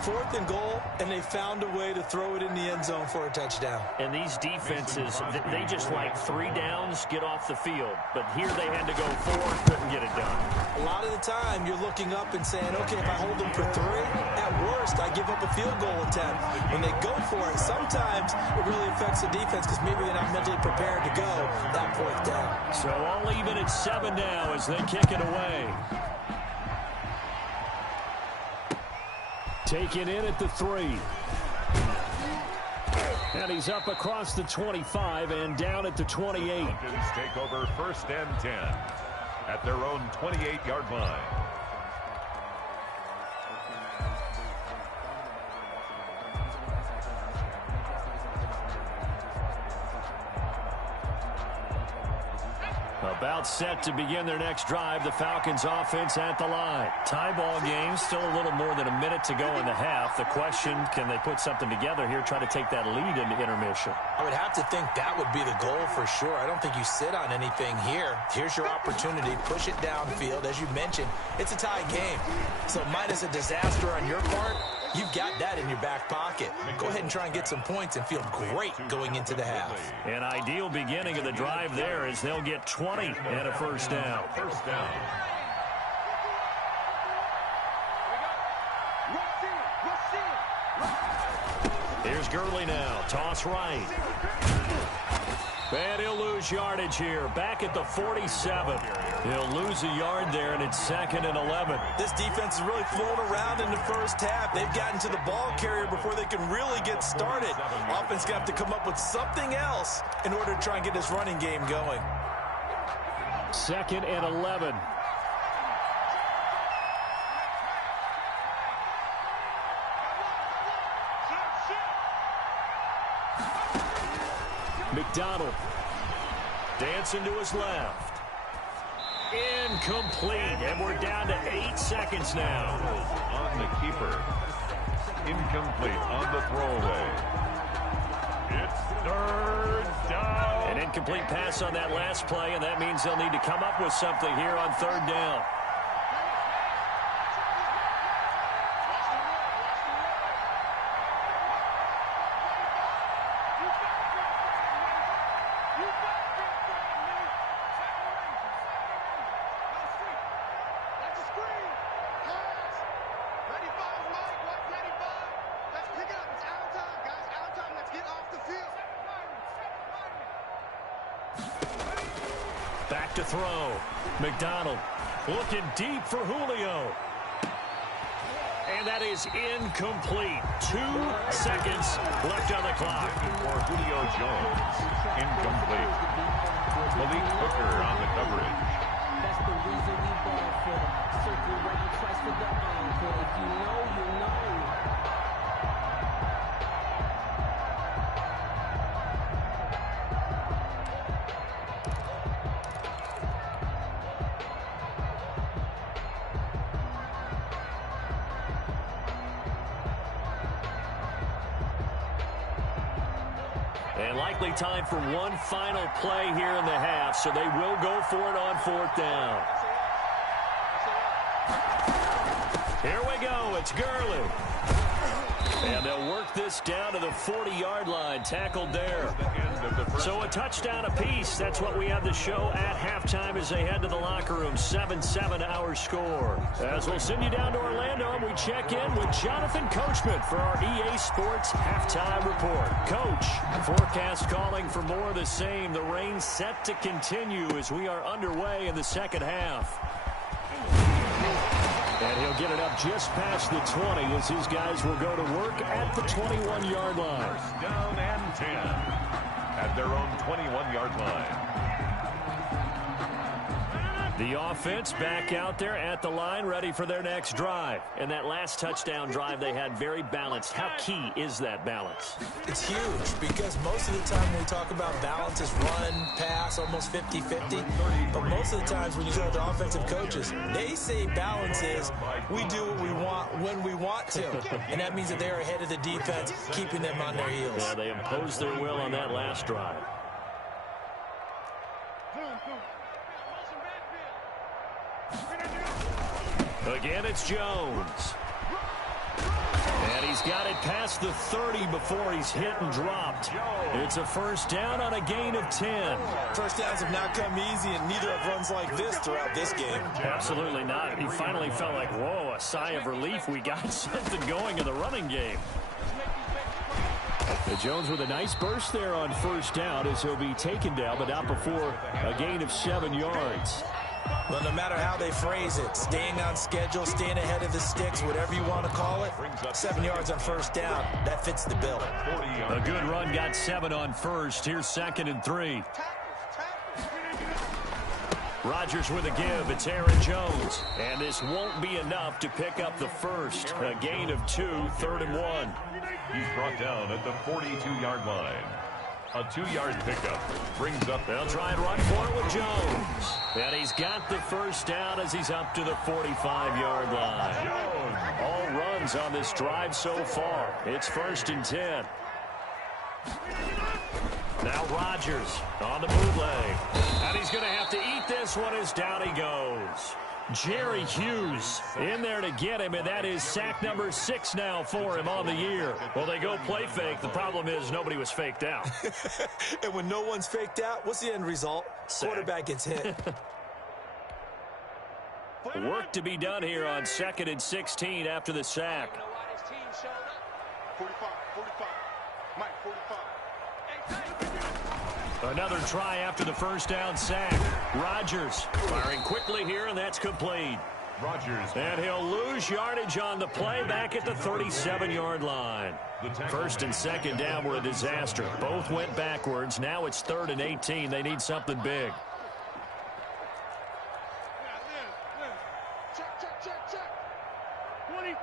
4th and goal, and they found a way to throw it in the end zone for a touchdown. And these defenses, they just like 3 downs, get off the field. But here they had to go 4, couldn't get it done. A lot of the time, you're looking up and saying, okay, if I hold them for 3, at worst, I give up a field goal attempt. When they go for it, sometimes it really affects the defense because maybe they're not mentally prepared to go that 4th down. So all even at 7 now as they kick it away. Taken in at the 3. And he's up across the 25 and down at the 28. Falcons take over 1st and 10 at their own 28-yard line. About set to begin their next drive, the Falcons offense at the line. Tie ball game, still a little more than a minute to go in the half. The question, can they put something together here, try to take that lead into intermission? I would have to think that would be the goal for sure. I don't think you sit on anything here. Here's your opportunity. Push it downfield. As you mentioned, it's a tie game. So minus a disaster on your part, you've got that in your back pocket. Go ahead and try and get some points and feel great going into the half. An ideal beginning of the drive there as they'll get 20 and a 1st down. 1st down. Here's Gurley now. Toss right. And he'll lose yardage here. Back at the 47. He'll lose a yard there, and it's 2nd and 11. This defense is really flown around in the first half. They've gotten to the ball carrier before they can really get started. Offense going to have to come up with something else in order to try and get this running game going. 2nd and 11. McDonald dancing to his left. Incomplete, and we're down to 8 seconds now. On the keeper. Incomplete on the throwaway. It's 3rd down. An incomplete pass on that last play, and that means they'll need to come up with something here on 3rd down. Back to throw. McDonald looking deep for Julio. And that is incomplete. 2 seconds left on the clock. For Julio Jones. Incomplete. Malik Hooker on the coverage. That's the reason we ball for them. Circle right twice for the encore. If you know, you know. And likely time for one final play here in the half, so they will go for it on 4th down. Here we go. It's Gurley. And they'll work this down to the 40-yard line, tackled there. So a touchdown apiece. That's what we have to show at halftime as they head to the locker room. 7-7 our score. As we'll send you down to Orlando, and we check in with Jonathan Coachman for our EA Sports Halftime Report. Coach, forecast calling for more of the same. The rain set to continue as we are underway in the second half. And he'll get it up just past the 20 as his guys will go to work at the 21-yard line. First down and 10 at their own 21-yard line. The offense back out there at the line, ready for their next drive. And that last touchdown drive they had very balanced. How key is that balance? It's huge because most of the time when we talk about balance, it's run, pass, almost 50-50. But most of the times when you talk to offensive coaches, they say balance is we do what we want when we want to. And that means that they're ahead of the defense, keeping them on their heels. Yeah, they imposed their will on that last drive. Again, it's Jones. And he's got it past the 30 before he's hit and dropped. It's a first down on a gain of 10. First downs have not come easy, and neither have runs like this throughout this game. Absolutely not. He finally felt like, whoa, a sigh of relief. We got something going in the running game. Jones with a nice burst there on first down as he'll be taken down, but not before a gain of 7 yards. Well, no matter how they phrase it, staying on schedule, staying ahead of the sticks, whatever you want to call it, 7 yards on first down, that fits the bill. A good run got 7 on first. Here's 2nd and 3. Rodgers with a give. It's Aaron Jones. And this won't be enough to pick up the first. A gain of 2, 3rd and 1. He's brought down at the 42-yard line. A 2-yard pickup brings up. They'll try and run for it with Jones. And he's got the first down as he's up to the 45-yard line. All runs on this drive so far. It's 1st and 10. Now Rodgers on the bootleg. And he's going to have to eat this one as down he goes. Jerry Hughes in there to get him, and that is sack number 6 now for him on the year. Well, they go play fake. The problem is nobody was faked out. And when no one's faked out, what's the end result? Sack. Quarterback gets hit. Work to be done here on 2nd and 16 after the sack. 45, Mike, 45. Another try after the first down sack. Rodgers firing quickly here, and that's complete. Rodgers. And he'll lose yardage on the play back at the 37-yard line. 1st and 2nd down were a disaster. Both went backwards. Now it's 3rd and 18. They need something big. Check. 26.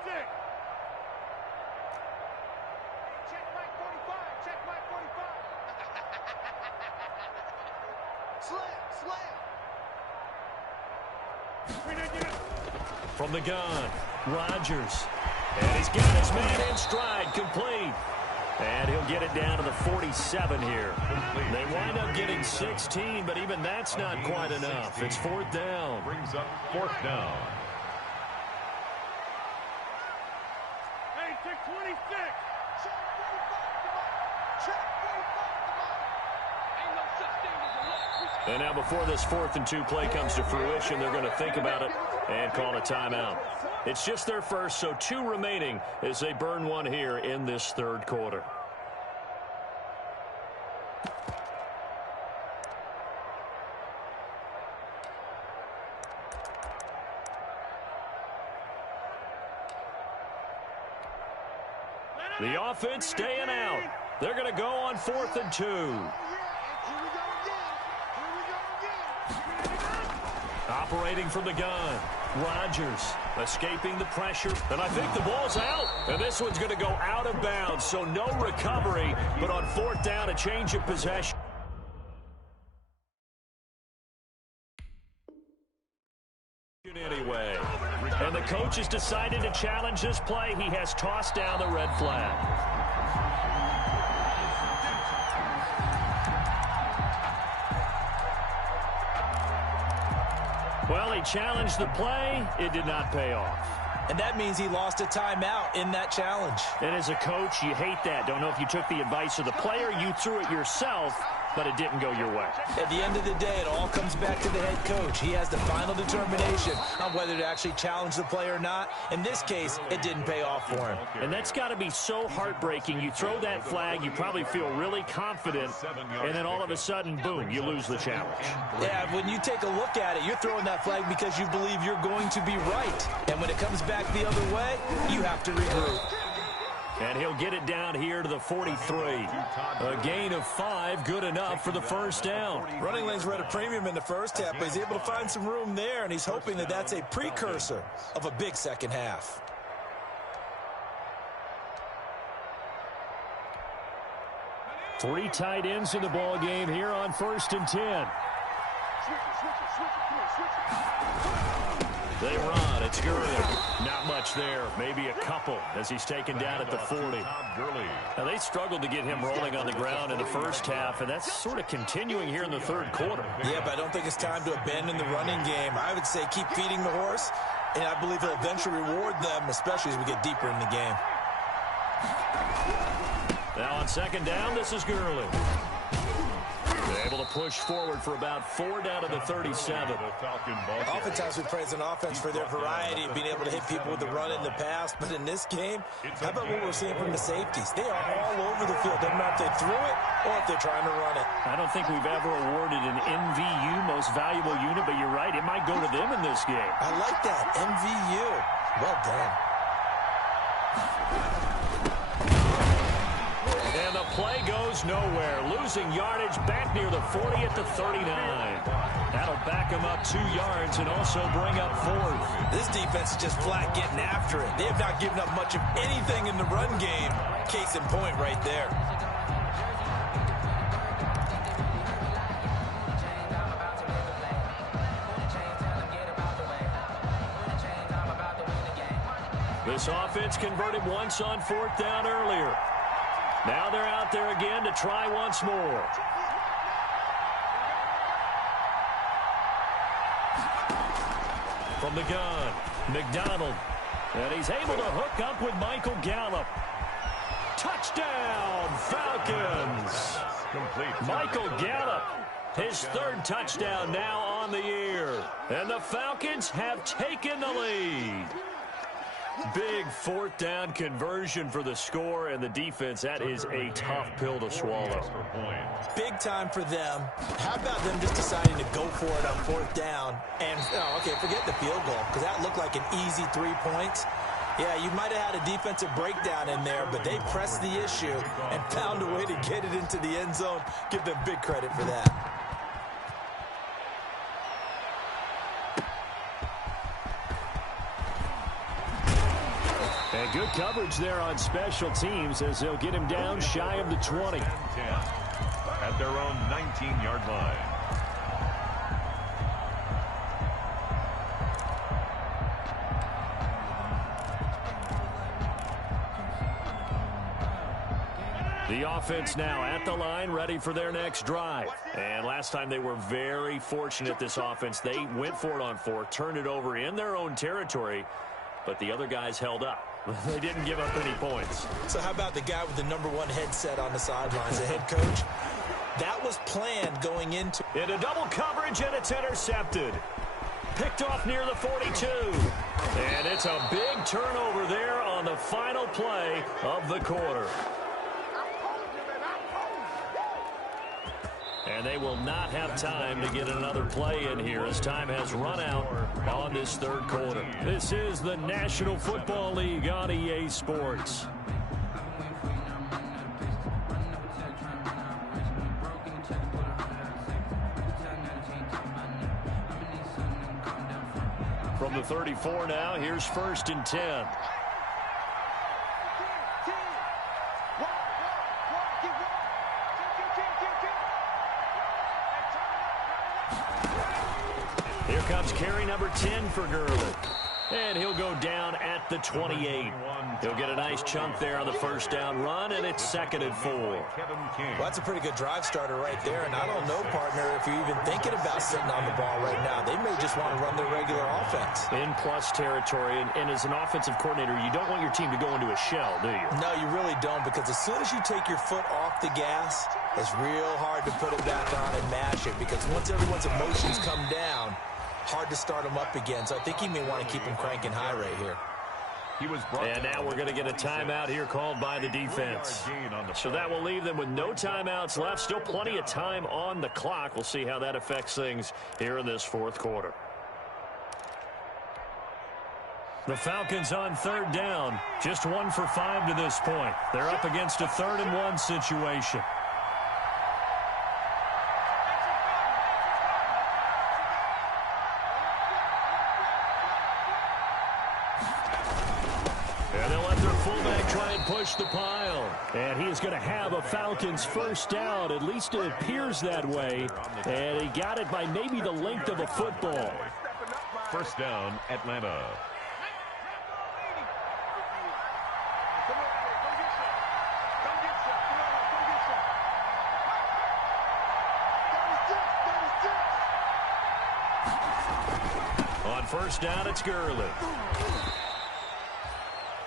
Check Mike 45. Check Mike 45. Slam. From the gun, Rodgers. And he's got his man in stride, complete. And he'll get it down to the 47 here. They wind up getting 16, but even that's not quite enough. It's 4th down. Brings up 4th down. Hey, check 26. Check 45. Ain't no such thing as a loss. And now before this 4th and 2 play comes to fruition, they're going to think about it and call a timeout. It's just their first, so 2 remaining as they burn one here in this 3rd quarter. The offense staying out. They're going to go on 4th and 2. Operating from the gun. Rodgers escaping the pressure. And I think the ball's out. And this one's going to go out of bounds. So no recovery. But on 4th down, a change of possession. Anyway. And the coach has decided to challenge this play. He has tossed down the red flag. Well, he challenged the play. It did not pay off. And that means he lost a timeout in that challenge. And as a coach, you hate that. Don't know if you took the advice of the player, you threw it yourself, but it didn't go your way. At the end of the day, it all comes back to the head coach. He has the final determination on whether to actually challenge the play or not. In this case, it didn't pay off for him. And that's got to be so heartbreaking. You throw that flag, you probably feel really confident, and then all of a sudden, boom, you lose the challenge. Yeah, when you take a look at it, you're throwing that flag because you believe you're going to be right. And when it comes back the other way, you have to regroup. And he'll get it down here to the 43. A gain of 5, good enough for the first down. Running lanes were at a premium in the first half, but he's able to find some room there, and he's hoping that that's a precursor of a big second half. Three tight ends in the ball game here on 1st and 10. They run. It's Gurley. Not much there. Maybe a couple as he's taken down at the 40. Now, they struggled to get him rolling on the ground in the first half, and that's sort of continuing here in the third quarter. Yeah, but I don't think it's time to abandon the running game. I would say keep feeding the horse, and I believe he'll eventually reward them, especially as we get deeper in the game. Now on second down, this is Gurley. They're able to push forward for about 4 down to the 37. Oftentimes we praise an offense for their variety of being able to hit people with the run in the past, but in this game, how about what we're seeing from the safeties? They are all over the field. Doesn't matter if they threw it or if they're trying to run it. I don't think we've ever awarded an MVU, most valuable unit, but you're right, it might go to them in this game. I like that, MVU. Well done. And the play goes nowhere. Losing yardage back near the 40 at the 39. That'll back him up 2 yards and also bring up 4th. This defense is just flat getting after it. They have not given up much of anything in the run game. Case in point right there. This offense converted once on 4th down earlier. Now they're out there again to try once more. From the gun, McDonald. And he's able to hook up with Michael Gallup. Touchdown, Falcons. Complete. Michael Gallup, his 3rd touchdown now on the year. And the Falcons have taken the lead. Big 4th down conversion for the score, and the defense, that is a tough pill to swallow. Big time for them. How about them just deciding to go for it on 4th down? And, okay, forget the field goal, because that looked like an easy 3 points. Yeah, you might have had a defensive breakdown in there, but they pressed the issue and found a way to get it into the end zone. Give them big credit for that. And good coverage there on special teams as they'll get him down shy of the 20. At their own 19-yard line. The offense now at the line, ready for their next drive. And last time they were very fortunate, this offense. They went for it on 4, turned it over in their own territory, but the other guys held up. They didn't give up any points. So how about the guy with the #1 headset on the sidelines, the head coach? That was planned going into. Into double coverage, and it's intercepted. Picked off near the 42. And it's a big turnover there on the final play of the quarter. And they will not have time to get another play in here as time has run out on this 3rd quarter. This is the National Football League on EA Sports. From the 34 now, here's 1st and 10. Here comes carry number 10 for Gurley. And he'll go down at the 28. He'll get a nice chunk there on the first down run, and it's 2nd and 4. Well, that's a pretty good drive starter right there, and I don't know, partner, if you're even thinking about sitting on the ball right now. They may just want to run their regular offense. In plus territory, and as an offensive coordinator, you don't want your team to go into a shell, do you? No, you really don't, because as soon as you take your foot off the gas, it's real hard to put it back on and mash it, because once everyone's emotions come down, hard to start them up again. So I think he may want to keep them cranking high right here. And now we're going to get a timeout here called by the defense. So that will leave them with no timeouts left. Still plenty of time on the clock. We'll see how that affects things here in this 4th quarter. The Falcons on 3rd down. Just 1 for 5 to this point. They're up against a 3rd and 1 situation. Push the pile, and he is going to have a Falcons first down. At least it appears that way, and he got it by maybe the length of a football. First down, Atlanta. On first down, it's Gurley.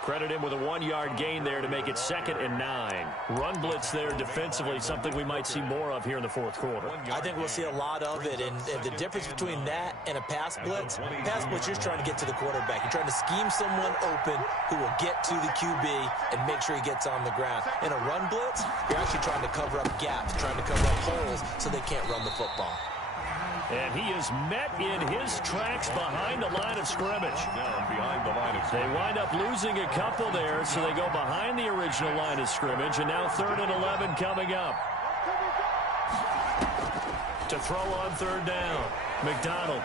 Credit him with a 1-yard gain there to make it 2nd and 9. Run blitz there defensively, something we might see more of here in the 4th quarter. I think we'll see a lot of it, and the difference between that and a pass blitz, you're trying to get to the quarterback. You're trying to scheme someone open who will get to the QB and make sure he gets on the ground. In a run blitz, you're actually trying to cover up gaps, trying to cover up holes so they can't run the football. And he is met in his tracks behind the line of scrimmage. They wind up losing a couple there, so they go behind the original line of scrimmage, and now 3rd and 11 coming up. To throw on 3rd down, McDonald.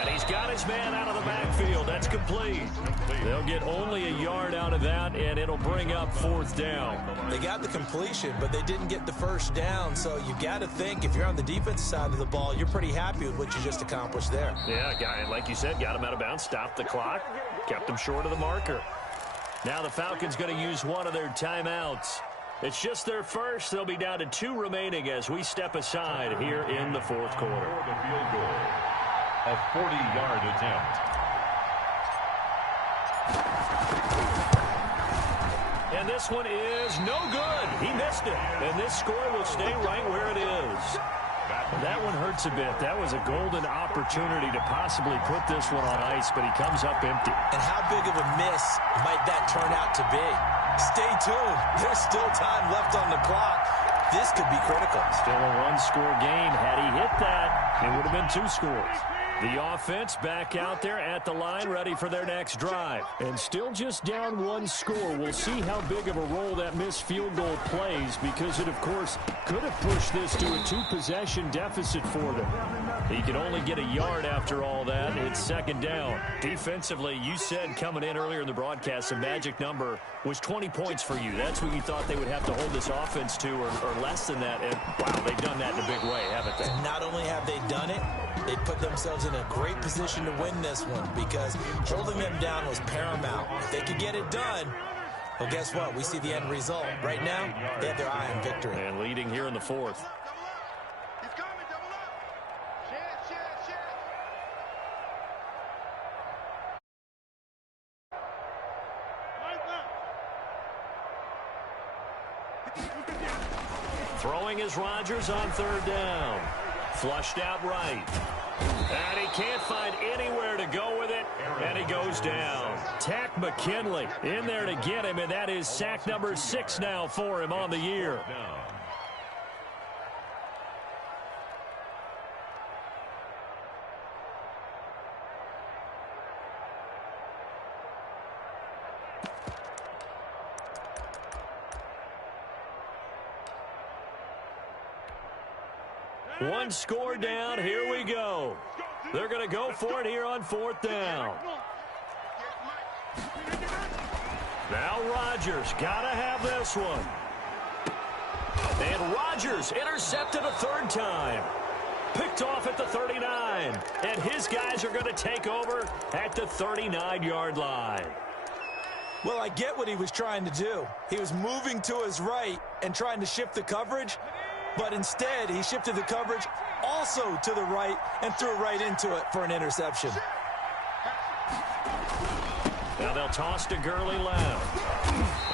And he's got his man out of the backfield. That's complete. They'll get only a yard out of that, and it'll bring up 4th down. They got the completion, but they didn't get the first down, so you got to think if you're on the defensive side of the ball, you're pretty happy with what you just accomplished there. Yeah, guy, like you said, got him out of bounds, stopped the clock, kept him short of the marker. Now the Falcons going to use one of their timeouts. It's just their first. They'll be down to 2 remaining as we step aside here in the 4th quarter. The field goal. A 40-yard attempt. And this one is no good. He missed it. And this score will stay right where it is. That one hurts a bit. That was a golden opportunity to possibly put this one on ice, but he comes up empty. And how big of a miss might that turn out to be? Stay tuned. There's still time left on the clock. This could be critical. Still a 1-score game. Had he hit that, it would have been 2 scores. The offense back out there at the line, ready for their next drive. And still just down 1 score. We'll see how big of a role that missed field goal plays, because it, of course, could have pushed this to a 2-possession deficit for them. He could only get a yard after all that. It's 2nd down. Defensively, you said coming in earlier in the broadcast, the magic number was 20 points for you. That's what you thought they would have to hold this offense to, or less than that. And, wow, they've done that in a big way, haven't they? And not only have they done it, they put themselves in a great position to win this one, because holding them down was paramount. If they could get it done, well, guess what? We see the end result. Right now, they have their eye on victory. And leading here in the 4th. Throwing is Rodgers on 3rd down. Flushed out right. And he can't find anywhere to go with it, and he goes down. Tack McKinley in there to get him, and that is sack number 6 now for him on the year. One score down. Here we go. They're going to go for it here on 4th down. Now Rodgers got to have this one. And Rodgers intercepted a 3rd time. Picked off at the 39. And his guys are going to take over at the 39-yard line. Well, I get what he was trying to do. He was moving to his right and trying to shift the coverage, but instead he shifted the coverage also to the right and threw right into it for an interception. Now they'll toss to Gurley left.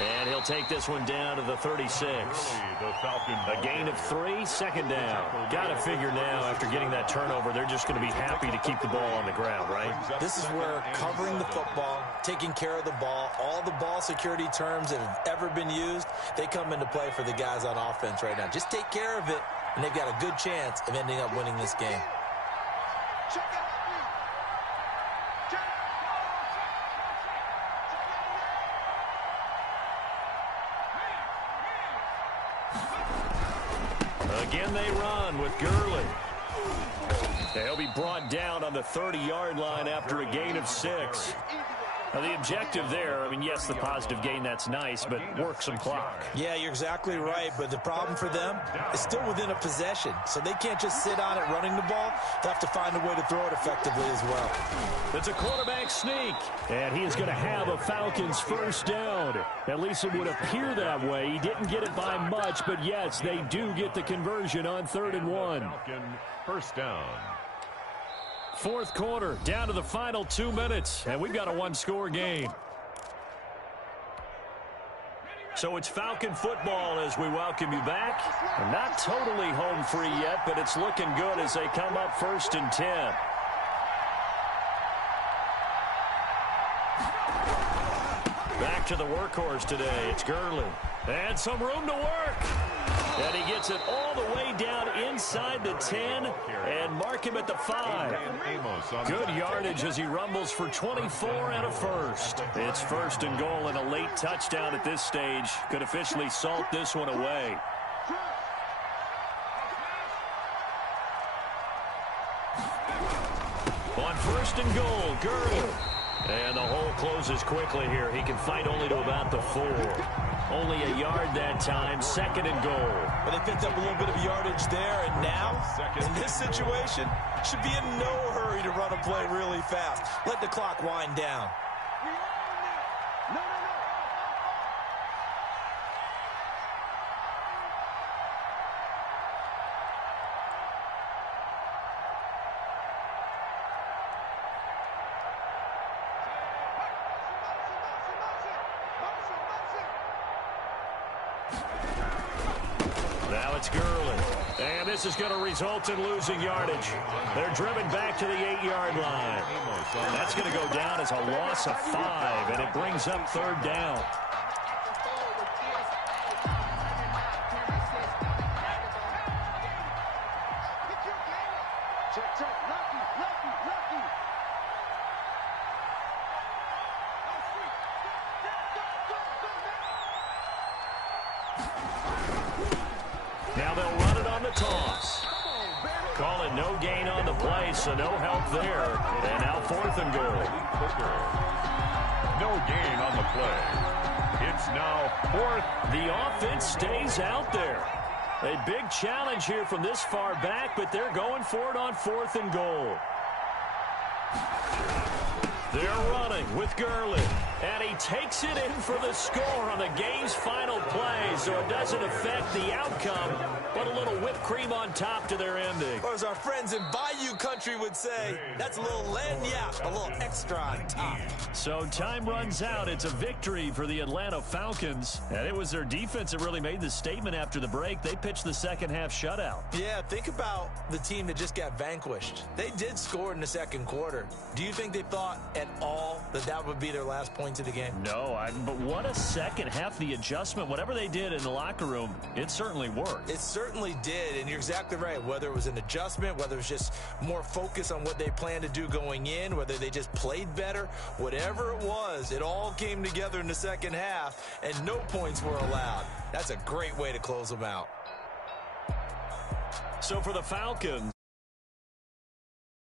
And he'll take this one down to the 36. A gain of 3, second down. Got to figure now, after getting that turnover, they're just going to be happy to keep the ball on the ground, right? This is where covering the football, taking care of the ball, all the ball security terms that have ever been used, they come into play for the guys on offense right now. Just take care of it, and they've got a good chance of ending up winning this game. Again, they run with Gurley. They'll be brought down on the 30-yard line after a gain of 6. Now, the objective there, I mean, yes, the positive gain, that's nice, but work some clock. Yeah, you're exactly right, but the problem for them is still within a possession, so they can't just sit on it running the ball. They'll have to find a way to throw it effectively as well. It's a quarterback sneak, and he is going to have a Falcons first down. At least it would appear that way. He didn't get it by much, but yes, they do get the conversion on 3rd and 1. Falcon first down. Fourth quarter, down to the final 2 minutes, and we've got a one-score game. So it's Falcon football as we welcome you back. Not totally home free yet, but it's looking good as they come up 1st and 10. Back to the workhorse today. It's Gurley. And some room to work. And he gets it all the way down inside the 10 and mark him at the 5. Good yardage as he rumbles for 24 and a first. It's 1st and goal and a late touchdown at this stage. Could officially salt this one away. On 1st and goal, Gurley. And the hole closes quickly here. He can fight only to about the 4. Only a yard that time, 2nd and goal. But they picked up a little bit of yardage there, and now, in this situation, should be in no hurry to run a play really fast. Let the clock wind down. Now it's Gurley. And this is going to result in losing yardage. They're driven back to the 8-yard line. That's going to go down as a loss of 5, and it brings up 3rd down. Now they'll run it on the toss. Call it no gain on the play, so no help there. And now 4th and goal. No gain on the play. It's now 4th. The offense stays out there. A big challenge here from this far back, but they're going for it on 4th and goal. They're running with Gurley. And he takes it in for the score on the game's final play, so it doesn't affect the outcome, but a little whipped cream on top to their ending. Or as our friends in Bayou Country would say, that's a little lagniappe, a little extra on top. So time runs out. It's a victory for the Atlanta Falcons, and it was their defense that really made the statement after the break. They pitched the second half shutout. Yeah, think about the team that just got vanquished. They did score in the second quarter. Do you think they thought at all that that would be their last point to the game? No, but what a second half. The adjustment, whatever they did in the locker room, it certainly worked. It certainly did, and you're exactly right. Whether it was an adjustment, whether it was just more focus on what they planned to do going in, whether they just played better, whatever it was, it all came together in the second half, and no points were allowed. That's a great way to close them out. So for the Falcons,